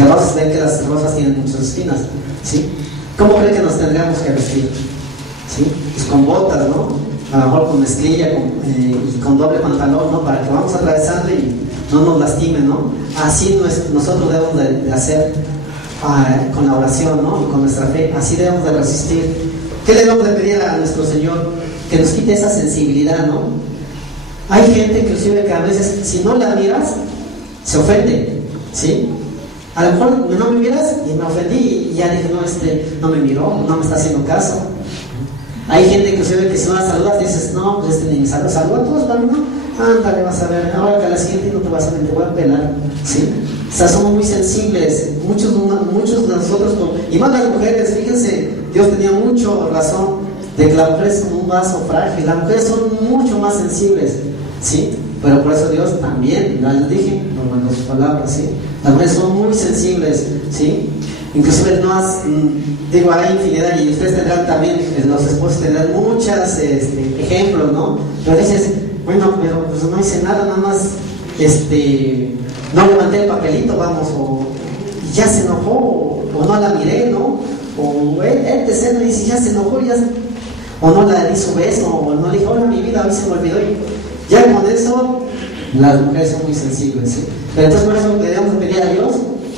rosas, ven que las rosas tienen muchas espinas, ¿sí? ¿Cómo creen que nos tendríamos que vestir? ¿Sí? Pues con botas, ¿no? A lo mejor con mezclilla y con doble pantalón, ¿no? Para que vamos atravesando y no nos lastimen, ¿no? Así nosotros debemos de hacer con la oración, ¿no? Y con nuestra fe, así debemos de resistir. ¿Qué le debemos de pedir a nuestro Señor? Que nos quite esa sensibilidad, ¿no? Hay gente inclusive que a veces, si no la miras, se ofende, ¿sí? A lo mejor no me miras y me ofendí y ya dije, no me miró, no me está haciendo caso. Hay gente inclusive que si no la saludas dices, no, pues ni me saluda a todos, ¿no? Ándale, vas a ver, ahora que a la siguiente no te vas a ver, te voy a pelar, ¿sí? O sea, somos muy sensibles, muchos de nosotros, y más las mujeres, fíjense, Dios tenía mucho razón de que la mujer es como un vaso frágil, las mujeres son mucho más sensibles, ¿sí? Pero por eso Dios también, ya les dije, en sus palabras, ¿sí? Las mujeres son muy sensibles, ¿sí? Inclusive hay infinidad, y ustedes tendrán también, los esposos tendrán muchos ejemplos, ¿no? Pero dices, bueno, pero pues no hice nada, nada más, no levanté el papelito, vamos, y ya se enojó, o no la miré, ¿no? O él te cena y dice, ya se enojó, o no le di su beso, o no le dijo, hola mi vida, hoy se me olvidó, y ya con eso, las mujeres son muy sensibles, ¿sí? Pero entonces por eso debemos pedir a Dios,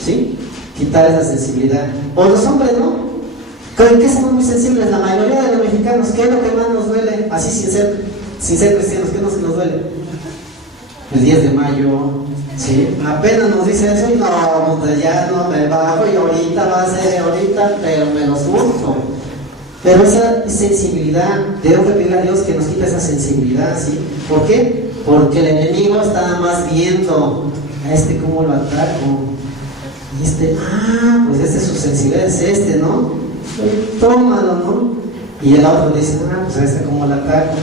¿sí? Quitar esa sensibilidad. O los hombres, ¿no? ¿En qué somos muy sensibles? La mayoría de los mexicanos, ¿qué es lo que más nos duele? Así sin ser cristianos, ¿qué nos duele? El 10 de mayo, ¿sí? Apenas nos dice eso y no, ya no me bajo y ahorita va a ser ahorita, pero me lo surto. Pero esa sensibilidad, debemos pedirle a Dios que nos quite esa sensibilidad, ¿sí? ¿Por qué? Porque el enemigo está nada más viendo a cómo lo ataco. Y pues es su sensibilidad, es ¿no? Tómalo, ¿no? Y el otro dice, pues cómo lo ataco,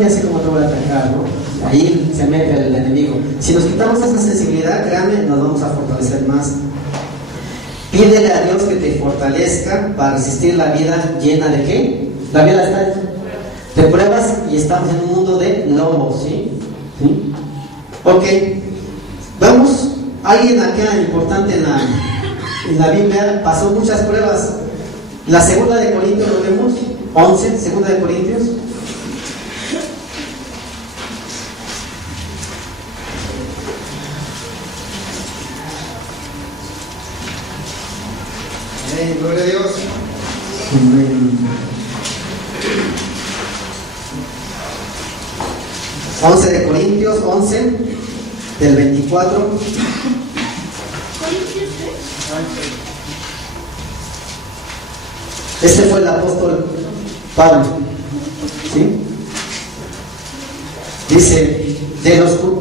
ya sé cómo te voy a atacar, ¿no? Ahí se mete el enemigo. Si nos quitamos esa sensibilidad, créanme, nos vamos a fortalecer más. Pídele a Dios que te fortalezca para resistir la vida llena de ¿qué? La vida está de pruebas y estamos en un mundo de lobos, ¿sí? ¿Sí? Ok, vamos. Alguien acá importante en la Biblia pasó muchas pruebas. La segunda de Corintios lo vemos, 11, segunda de Corintios. Gloria a Dios. Amén. 11 de Corintios, 11, del 24. Este fue el apóstol Pablo, ¿sí? Dice,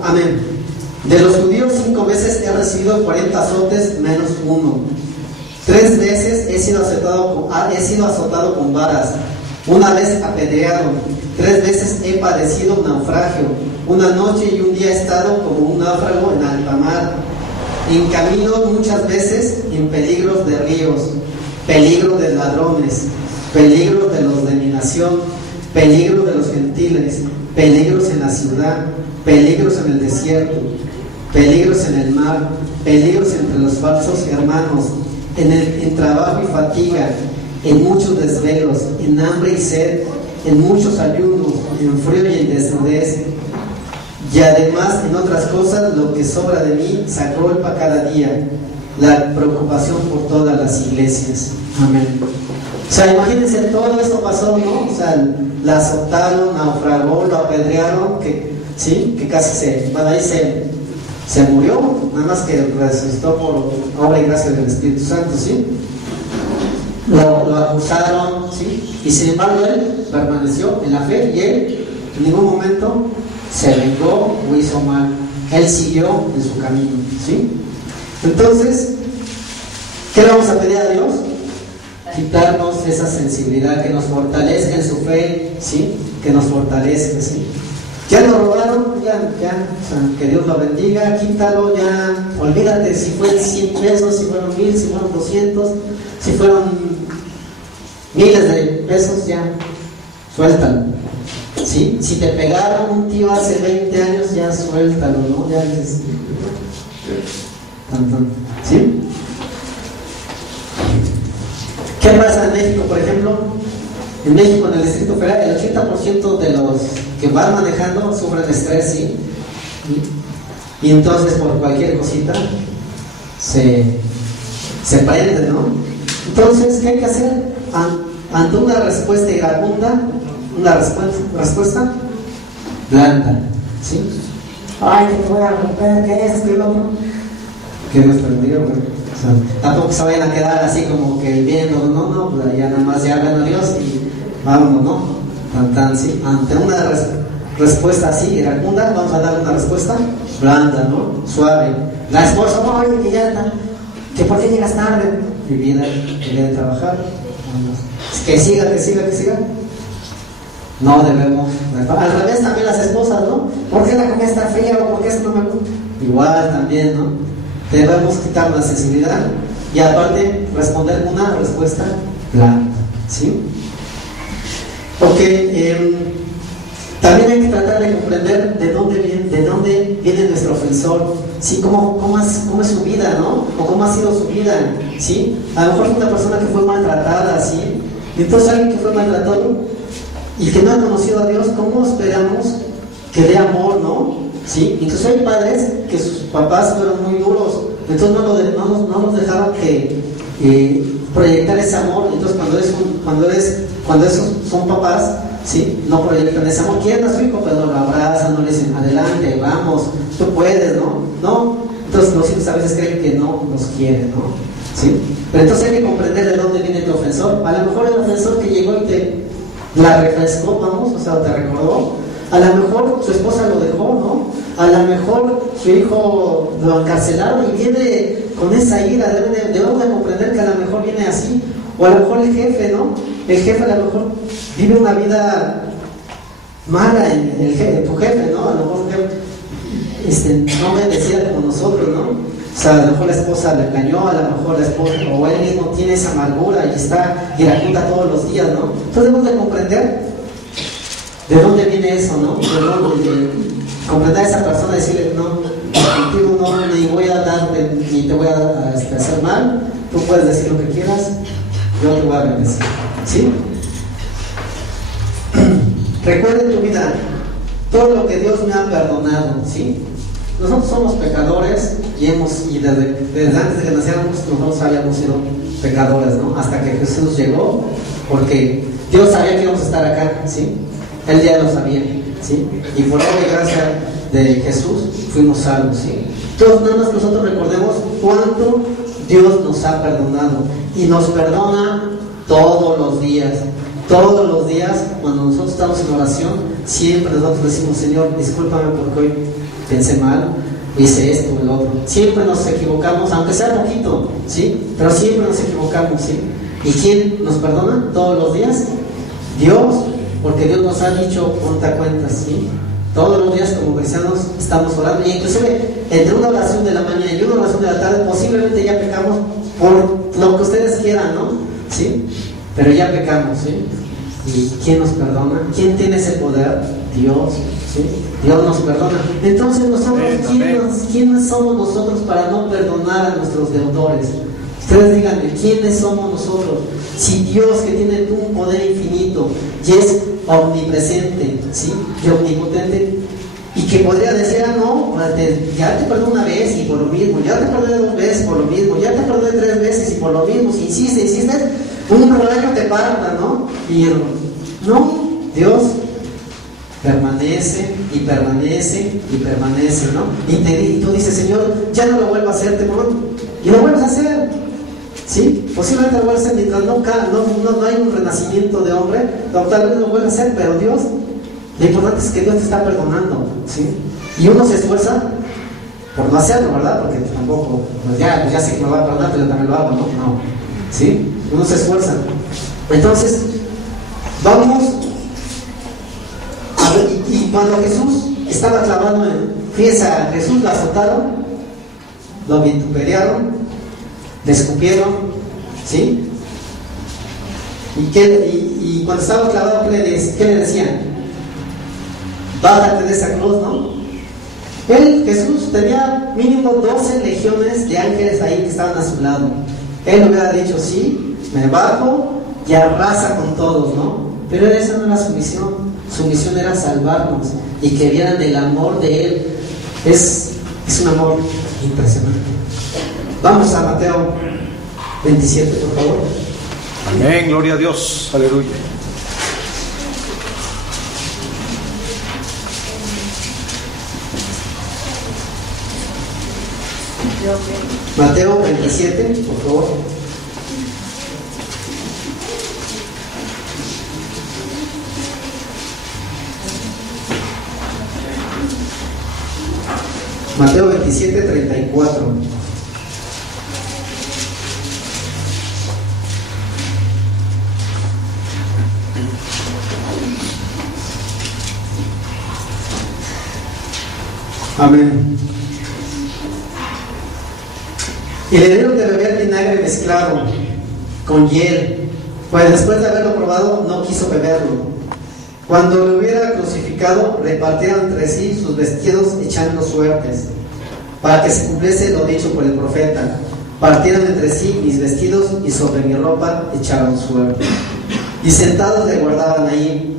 amén. De los judíos 5 veces he recibido 40 azotes menos uno. 3 veces he sido azotado con varas. Una vez apedreado. 3 veces he padecido naufragio. Una noche y un día he estado como un náufrago en alta mar. En camino muchas veces en peligros de ríos, peligros de ladrones, peligros de los de mi nación, peligros de los gentiles, peligros en la ciudad, peligros en el desierto, peligros en el mar, peligros entre los falsos hermanos, en trabajo y fatiga, en muchos desvelos, en hambre y sed, en muchos ayunos, en frío y en desnudez. Y además en otras cosas lo que sobra de mí sacó para cada día, la preocupación por todas las iglesias. Amén. O sea, imagínense, todo esto pasó, ¿no? O sea, la azotaron, naufragó, lo apedrearon, que casi se murió, nada más que resucitó por obra y gracia del Espíritu Santo, ¿sí? Lo acusaron, ¿sí? Y sin embargo él permaneció en la fe y él en ningún momento se vengó o hizo mal. Él siguió en su camino, ¿sí? Entonces, ¿qué le vamos a pedir a Dios? Quitarnos esa sensibilidad, que nos fortalezca en su fe, ¿sí? Que nos fortalezca, ¿sí? Ya lo robaron, ya, o sea, que Dios lo bendiga, quítalo, ya, olvídate si fueron 100 pesos, si fueron 1000, si fueron 200, si fueron miles de pesos, ya, suéltalo, ¿sí? Si te pegaron un tío hace 20 años, ya suéltalo, ¿no? Ya dices, ¿sí? ¿Qué pasa en México, por ejemplo? En México, en el Distrito Federal, el 80% de los que van manejando sufren estrés, ¿sí? Y entonces por cualquier cosita se prenden, ¿no? Entonces, ¿qué hay que hacer? Ante una respuesta iracunda, una respuesta blanda, ¿sí? Ay, que te voy a romper, ¿qué es? ¿Qué es lo otro? Que Dios te bendiga, bueno. O sea, tampoco se vayan a quedar así como que viendo, no, pues ya nada más ya ven a Dios y vámonos, ¿no? ¿Sí? Ante una respuesta así iracunda, vamos a dar una respuesta blanda, ¿no? Suave. La esposa, no, oye, que ya está, que por qué llegas tarde, mi vida, que viene a trabajar, que siga. No debemos. Al revés también las esposas, ¿no? ¿Por qué la comida está fría o por qué esto no me gusta? Igual también, ¿no? Debemos quitar la sensibilidad y aparte responder una respuesta blanda, ¿sí? Porque también hay que tratar de comprender de dónde viene nuestro ofensor, ¿sí? ¿Cómo es su vida, ¿no? O cómo ha sido su vida, ¿sí? A lo mejor es una persona que fue maltratada, ¿sí? Y entonces alguien que fue maltratado y que no ha conocido a Dios, ¿cómo esperamos que dé amor, no? ¿Sí? Incluso hay padres que sus papás fueron muy duros, entonces no nos dejaron que proyectar ese amor. Entonces cuando esos son papás, ¿sí? No proyectan ese amor, quieren a su hijo, pero no lo abrazan, no le dicen adelante, vamos, tú puedes, ¿no? Entonces los hijos a veces creen que no los quieren, ¿no? ¿Sí? Pero entonces hay que comprender de dónde viene tu ofensor. A lo mejor el ofensor que llegó y te la refrescó, vamos, o sea, te recordó. A lo mejor su esposa lo dejó, ¿no? A lo mejor su hijo lo encarcelaron y viene con esa ira. Debemos de comprender que a lo mejor viene así. O a lo mejor el jefe, ¿no? El jefe a lo mejor vive una vida mala, tu jefe, ¿no? A lo mejor no obedecía como nosotros, ¿no? O sea, a lo mejor la esposa le engañó, a lo mejor la esposa o él mismo tiene esa amargura y está iracunda todos los días, ¿no? Entonces debemos de comprender de dónde viene eso, ¿no? De comprender a esa persona y decirle, no, contigo no, ni voy a darte, ni te voy a hacer mal, tú puedes decir lo que quieras, yo te voy a bendecir, ¿sí? Recuerda en tu vida todo lo que Dios me ha perdonado, ¿sí? Nosotros somos pecadores y desde antes de que naciéramos nosotros habíamos sido pecadores, ¿no? Hasta que Jesús llegó, porque Dios sabía que íbamos a estar acá, ¿sí? Él ya lo sabía, ¿sí? Y por obra y gracia de Jesús fuimos salvos, ¿sí? Entonces nada más nosotros recordemos cuánto Dios nos ha perdonado y nos perdona todos los días. Todos los días, cuando nosotros estamos en oración, siempre nosotros decimos: Señor, discúlpame porque hoy pensé mal, hice esto o el otro. Siempre nos equivocamos, aunque sea poquito, ¿sí? Pero siempre nos equivocamos, ¿sí? ¿Y quién nos perdona todos los días? Dios, porque Dios nos ha dicho ponte cuentas, ¿sí? Todos los días como cristianos estamos orando, y inclusive entre una oración de la mañana y una oración de la tarde posiblemente ya pecamos por lo que ustedes quieran, ¿no? ¿Sí? Pero ya pecamos, ¿sí? ¿Y quién nos perdona? ¿Quién tiene ese poder? Dios, ¿sí? Dios nos perdona. Entonces nosotros, ¿quiénes somos nosotros para no perdonar a nuestros deudores? Ustedes díganme, ¿quiénes somos nosotros? Si Dios, que tiene un poder infinito y es omnipresente, ¿sí? Y omnipotente, y que podría decir: no, ya te perdoné una vez y por lo mismo, ya te perdoné 2 veces por lo mismo, ya te perdoné 3 veces y por lo mismo, si insistes, un rayo te parta, ¿no? Y no, Dios permanece y permanece y permanece, ¿no? Y tú dices: Señor, ya no lo vuelvo a hacer, te prometo, y lo vuelves a hacer, ¿sí? Posiblemente lo vuelves a hacer mientras no hay un renacimiento de hombre, tal vez lo vuelves a hacer, pero Dios, lo importante es que Dios te está perdonando, ¿sí? Y uno se esfuerza por no hacerlo, ¿verdad? Porque tampoco, pues ya sé que me va a perdonar, pero yo también lo hago, ¿no? No, ¿sí? Uno se esfuerza. Entonces, vamos a ver, y cuando Jesús estaba clavado fíjense, a Jesús lo azotaron, lo vituperaron, le escupieron, ¿sí? Y cuando estaba clavado, ¿qué le decían? Bájate de esa cruz, ¿no? Jesús tenía mínimo 12 legiones de ángeles ahí que estaban a su lado. Él hubiera dicho: sí, me bajo y arrasa con todos, ¿no? Pero esa no era su misión. Su misión era salvarnos y que vieran el amor de Él. Es un amor impresionante. Vamos a Mateo 27, por favor. Amén, gloria a Dios, aleluya. Mateo 27, por favor. Mateo 27, 34. Amén. Y le dieron de beber vinagre mezclado con hiel, pues después de haberlo probado no quiso beberlo. Cuando lo hubiera crucificado, repartieron entre sí sus vestidos echando suertes, para que se cumpliese lo dicho por el profeta: partieron entre sí mis vestidos y sobre mi ropa echaron suerte. Y sentados le guardaban ahí,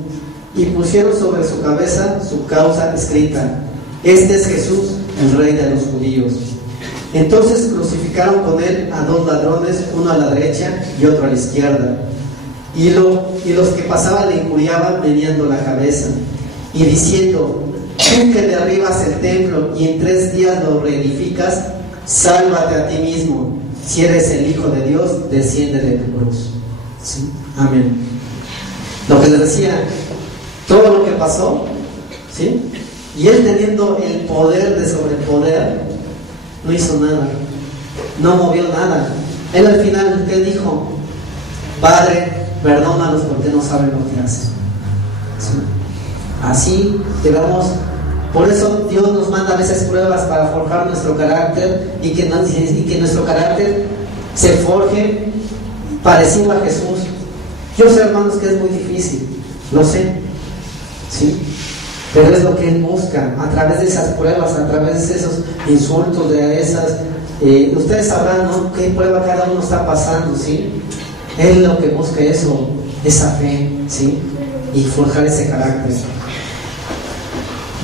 y pusieron sobre su cabeza su causa escrita: este es Jesús, el Rey de los judíos. Entonces crucificaron con él a 2 ladrones, uno a la derecha y otro a la izquierda. Y los que pasaban le injuriaban meneando la cabeza y diciendo: tú que derribas el templo y en 3 días lo reedificas, sálvate a ti mismo. Si eres el Hijo de Dios, desciende de tu cruz. ¿Sí? Amén. Lo que les decía, todo lo que pasó, ¿sí? Y él, teniendo el poder de sobrepoder, no hizo nada, no movió nada. Él al final, ¿qué dijo? Padre, perdónalos porque no saben lo que hacen. ¿Sí? Así debemos. Por eso Dios nos manda a veces pruebas para forjar nuestro carácter y que nuestro carácter se forje parecido a Jesús. Yo sé, hermanos, que es muy difícil, lo sé, ¿sí? Pero es lo que Él busca, a través de esas pruebas, a través de esos insultos, de esas Ustedes sabrán, ¿no?, qué prueba cada uno está pasando, ¿sí? Él lo que busca eso, esa fe, ¿sí? Y forjar ese carácter.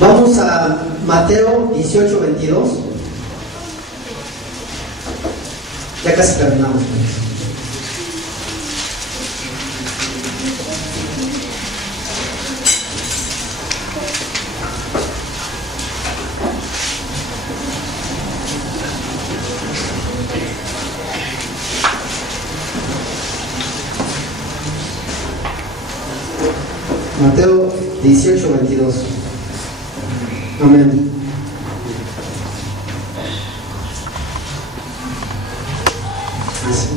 Vamos a Mateo 18:22. Ya casi terminamos. Mateo 18:22. Amén. Así.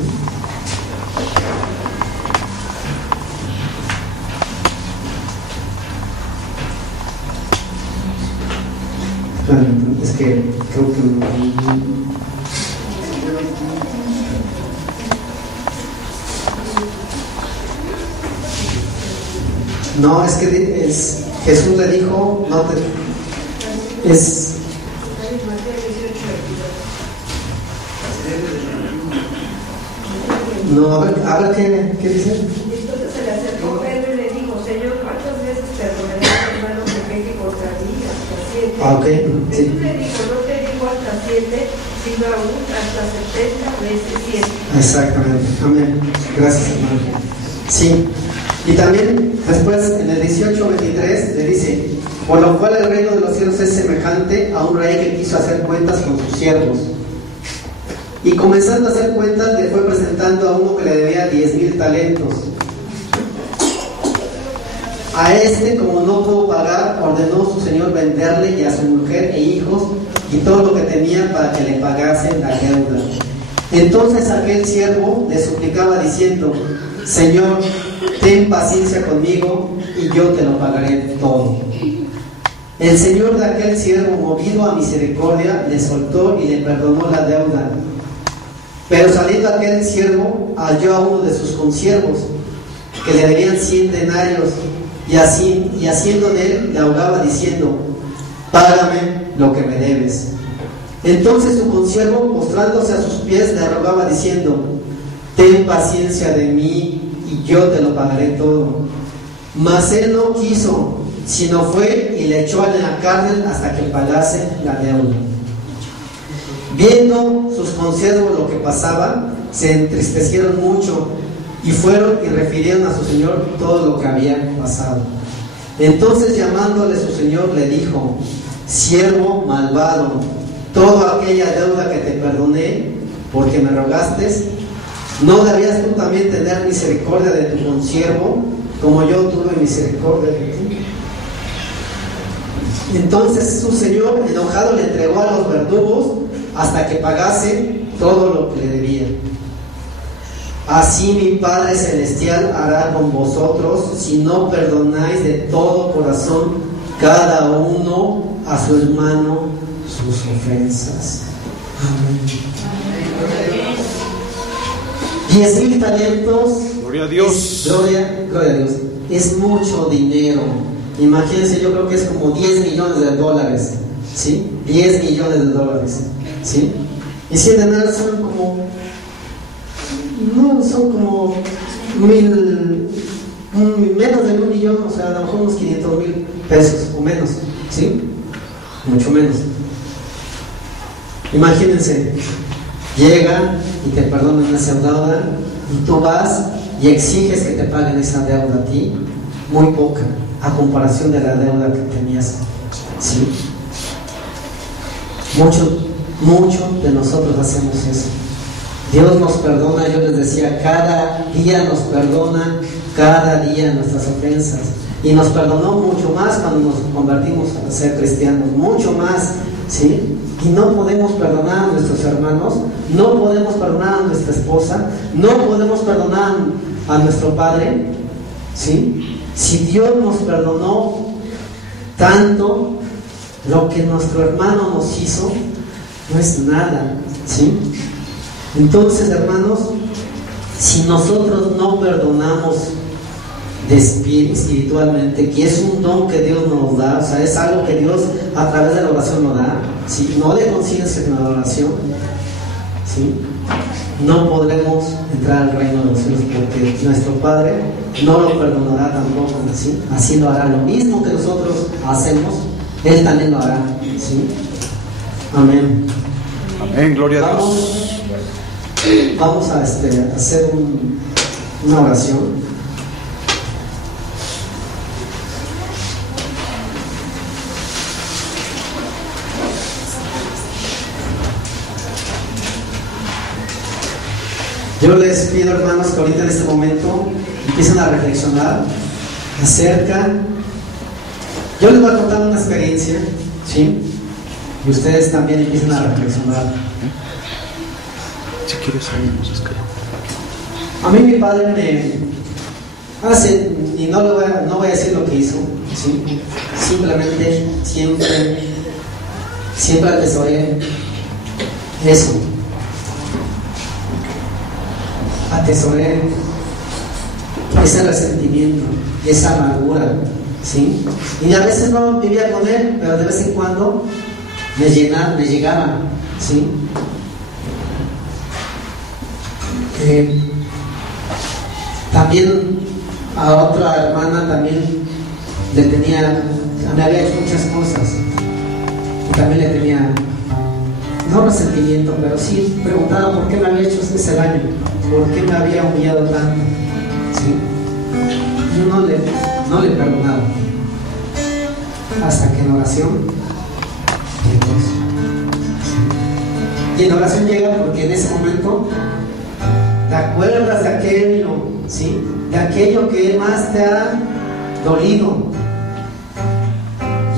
Es que creo que no, es que Jesús le dijo, no te, es no, a ver qué dice. Entonces se le acercó Pedro y le dijo: Señor, ¿cuántas veces perdonaré a mi hermano que peque contra mí? ¿Hasta 7? Okay, sí. Jesús le dijo: no te digo hasta 7, sino aún hasta 70 veces 7. Exactamente, amén. Gracias, hermano. Sí. Y también después en el 18:23 le dice: por lo cual el reino de los cielos es semejante a un rey que quiso hacer cuentas con sus siervos. Y comenzando a hacer cuentas, le fue presentando a uno que le debía 10,000 talentos. A este, como no pudo pagar, ordenó su señor venderle y a su mujer e hijos y todo lo que tenía para que le pagasen la deuda. Entonces aquel siervo le suplicaba diciendo: Señor, ten paciencia conmigo y yo te lo pagaré todo. El señor de aquel siervo, movido a misericordia, le soltó y le perdonó la deuda. Pero saliendo aquel siervo, halló a uno de sus consiervos que le debían 100 denarios y haciendo de él le ahogaba diciendo: págame lo que me debes. Entonces su consiervo, postrándose a sus pies, le rogaba diciendo: ten paciencia de mí y yo te lo pagaré todo. Mas él no quiso, sino fue y le echó en la cárcel hasta que pagase la deuda. Viendo sus consiervos lo que pasaba, se entristecieron mucho y fueron y refirieron a su señor todo lo que había pasado. Entonces, llamándole su señor, le dijo: siervo malvado, toda aquella deuda que te perdoné porque me rogaste, ¿no debías tú también tener misericordia de tu consiervo como yo tuve misericordia de ti? Entonces su señor, enojado, le entregó a los verdugos hasta que pagase todo lo que le debía. Así mi Padre Celestial hará con vosotros si no perdonáis de todo corazón cada uno a su hermano sus ofensas. Amén. 10,000 talentos. Gloria a Dios. Gloria a Dios. Es mucho dinero. Imagínense, yo creo que es como 10 millones de dólares. ¿Sí? 10 millones de dólares. ¿Sí? Y 100 denarios son como. No, son como menos de 1,000,000, o sea, a lo mejor unos 500,000 pesos o menos. ¿Sí? Mucho menos. Imagínense, llega y te perdonan esa deuda y tú vas y exiges que te paguen esa deuda a ti, muy poca a comparación de la deuda que tenías. ¿Sí? Mucho de nosotros hacemos eso. Dios nos perdona, yo les decía, cada día nos perdona, cada día nuestras ofensas. Y nos perdonó mucho más cuando nos convertimos a ser cristianos, mucho más, ¿sí? Y no podemos perdonar a nuestros hermanos, no podemos perdonar a nuestra esposa, no podemos perdonar a nuestro padre, ¿sí? Si Dios nos perdonó tanto, lo que nuestro hermano nos hizo no es nada, ¿sí? Entonces, hermanos, si nosotros no perdonamos espiritualmente, que es un don que Dios nos da, o sea, es algo que Dios a través de la oración nos da, si no de conciencia sino de oración, ¿sí? No podremos entrar al reino de los cielos porque nuestro Padre no lo perdonará tampoco, ¿sí? Así lo hará. Lo mismo que nosotros hacemos, Él también lo hará, ¿sí? Amén. Amén, gloria a Dios. Vamos a hacer una oración. Yo les pido, hermanos, que ahorita en este momento empiecen a reflexionar acerca. Yo les voy a contar una experiencia, ¿sí? Y ustedes también empiecen a reflexionar. Si quieres, salimos a escalar. A mí mi padre me hace, y no voy a decir lo que hizo, ¿sí? Simplemente siempre atesoré eso. Atesoré ese resentimiento, esa amargura, ¿sí? Y a veces no vivía con él, pero de vez en cuando me llegaba, ¿sí? También a otra hermana también me había hecho muchas cosas y también le tenía, no resentimiento, pero sí preguntaba por qué me había hecho ese daño, por qué me había humillado tanto, ¿sí? Yo no le perdonaba hasta que en oración llegó eso, ¿sí? Y en oración llega porque en ese momento te acuerdas de aquello, ¿sí? De aquello que más te ha dolido.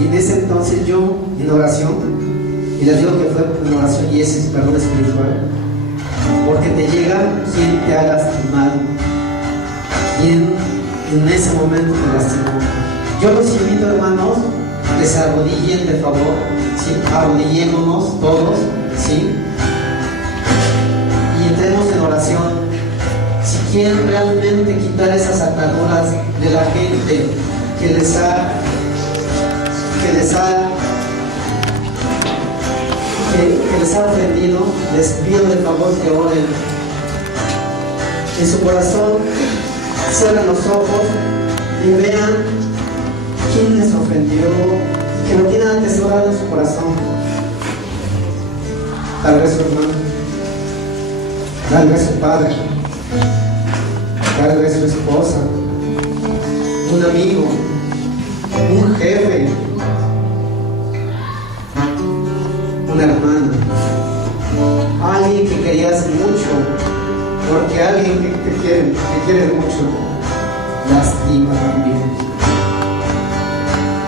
Y en ese entonces yo, en oración, y les digo que fue en oración y ese es perdón espiritual, porque te llega quien te ha lastimado, quien en ese momento te lastimó. Yo los invito, hermanos, que se arrodillen de favor, ¿sí? Arrodillémonos todos, ¿sí? Y entremos en oración. Si quieren realmente quitar esas ataduras de la gente que les ha ofendido, les pido de favor que oren. En su corazón cierren los ojos y vean quién les ofendió, que lo tienen atesorado en su corazón. Tal vez su hermano, tal vez su padre, tal vez su esposa, un amigo, un jefe, una hermana, alguien que querías mucho, porque alguien que quieres mucho lastima también.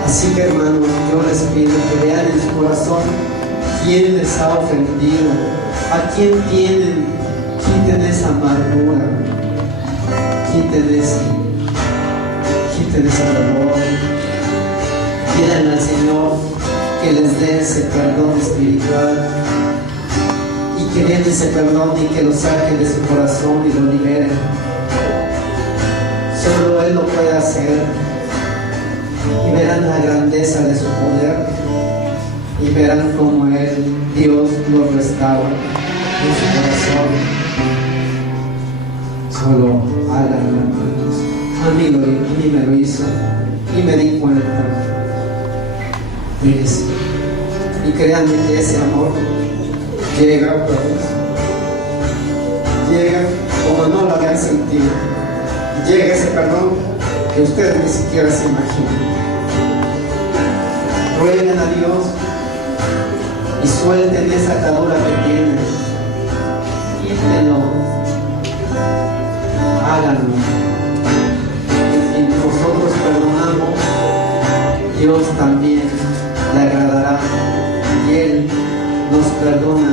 Así que, hermanos, yo les pido que vean en su corazón quién les ha ofendido, a quién quiten esa amargura, quiten ese dolor, pídanle al Señor que les dé ese perdón espiritual y que den ese perdón y que lo saquen de su corazón y lo liberen. Solo Él lo puede hacer y verán la grandeza de su poder y verán cómo Dios lo restaura en su corazón. Solo háganlo, hermanos. A mí me lo hizo y me di cuenta de eso. Y créanme que ese amor llega, pues, llega como no lo habían sentido. Llega ese perdón que ustedes ni siquiera se imaginan. Rueguen a Dios y suelten esa atadura que tienen. Quítenlo, háganlo. Y si nosotros perdonamos, Dios también le agradará y Él nos perdona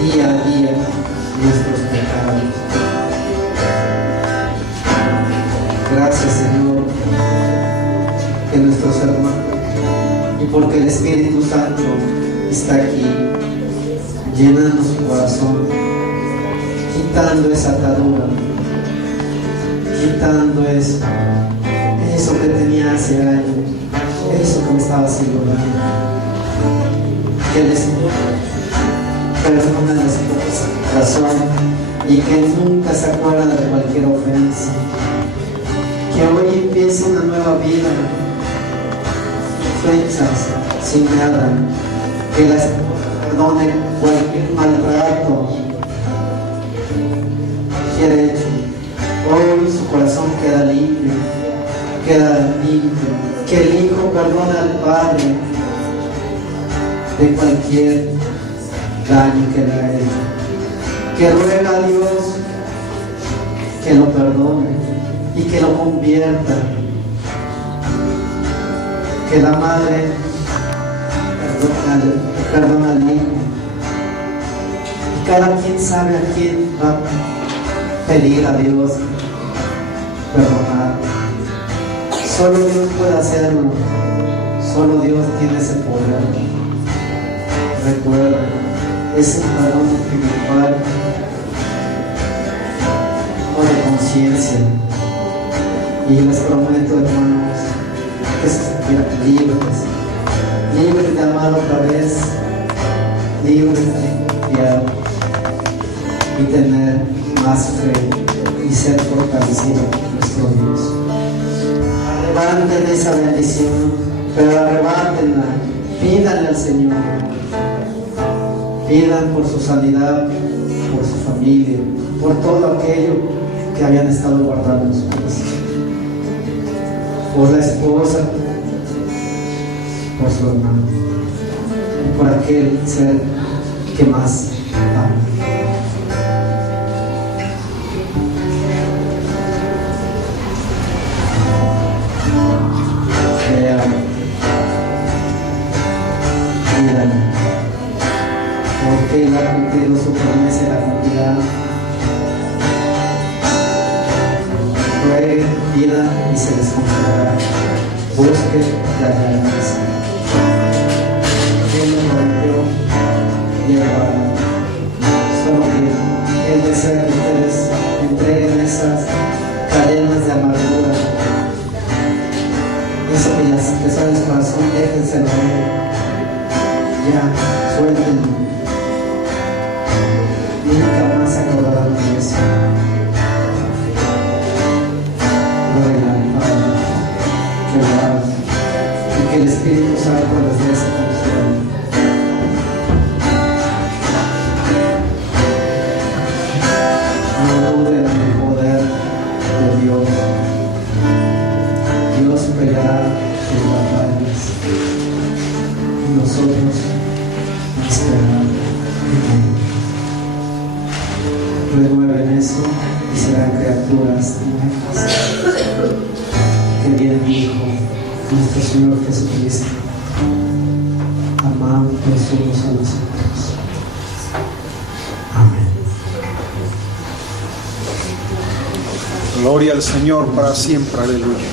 día a día nuestros pecados. Gracias, Señor, que nuestros hermanos, y porque el Espíritu Santo está aquí, llenando su corazón, quitando esa atadura, quitando eso que tenía hace años, eso que me estaba haciendo daño. Que perdona su corazón y que nunca se acuerda de cualquier ofensa. Que hoy empiece una nueva vida, ofensas, sin nada. Que las perdone cualquier maltrato que haya hecho. Hoy su corazón queda limpio, que el Hijo perdona al Padre de cualquier daño que le haya hecho, que ruega a Dios que lo perdone y que lo convierta, que la Madre perdona al Hijo, y cada quien sabe a quién va a pedir a Dios perdonar. Solo Dios puede hacerlo, solo Dios tiene ese poder. Recuerda, es un perdón espiritual o de conciencia. Y les prometo, hermanos, que se sentirán libres de amar otra vez, libres de confiar y tener más fe y ser fortalecido por nuestro Dios. Arrebátenle esa bendición, pero arrebátenla, pídanle al Señor, pidan por su sanidad, por su familia, por todo aquello que habían estado guardando en su corazón, por la esposa, por su hermano y por aquel ser que más ama. Porque Él ha cumplido su promesa y la cumplirá. Rueguen, pidan y se les concederá. Busquen y hallarán. Él lo prometió y Él lo hará. Solo que Él desea que ustedes entreguen esas cadenas de amargura, eso que ya se empezó en su corazón, déjenselo a Él. Ya, suéltenlo. Nunca más se acordarán de eso. Gloria al Padre, que lo haga, y que el Espíritu Santo les dé ese consuelo. No duden en el poder de Dios. Dios peleará sus batallas y nosotros esperamos en Él. Renueven eso y serán criaturas nuevas que viene mi Hijo, nuestro Señor Jesucristo, amando los unos a los otros. Amén. Gloria al Señor para siempre, aleluya.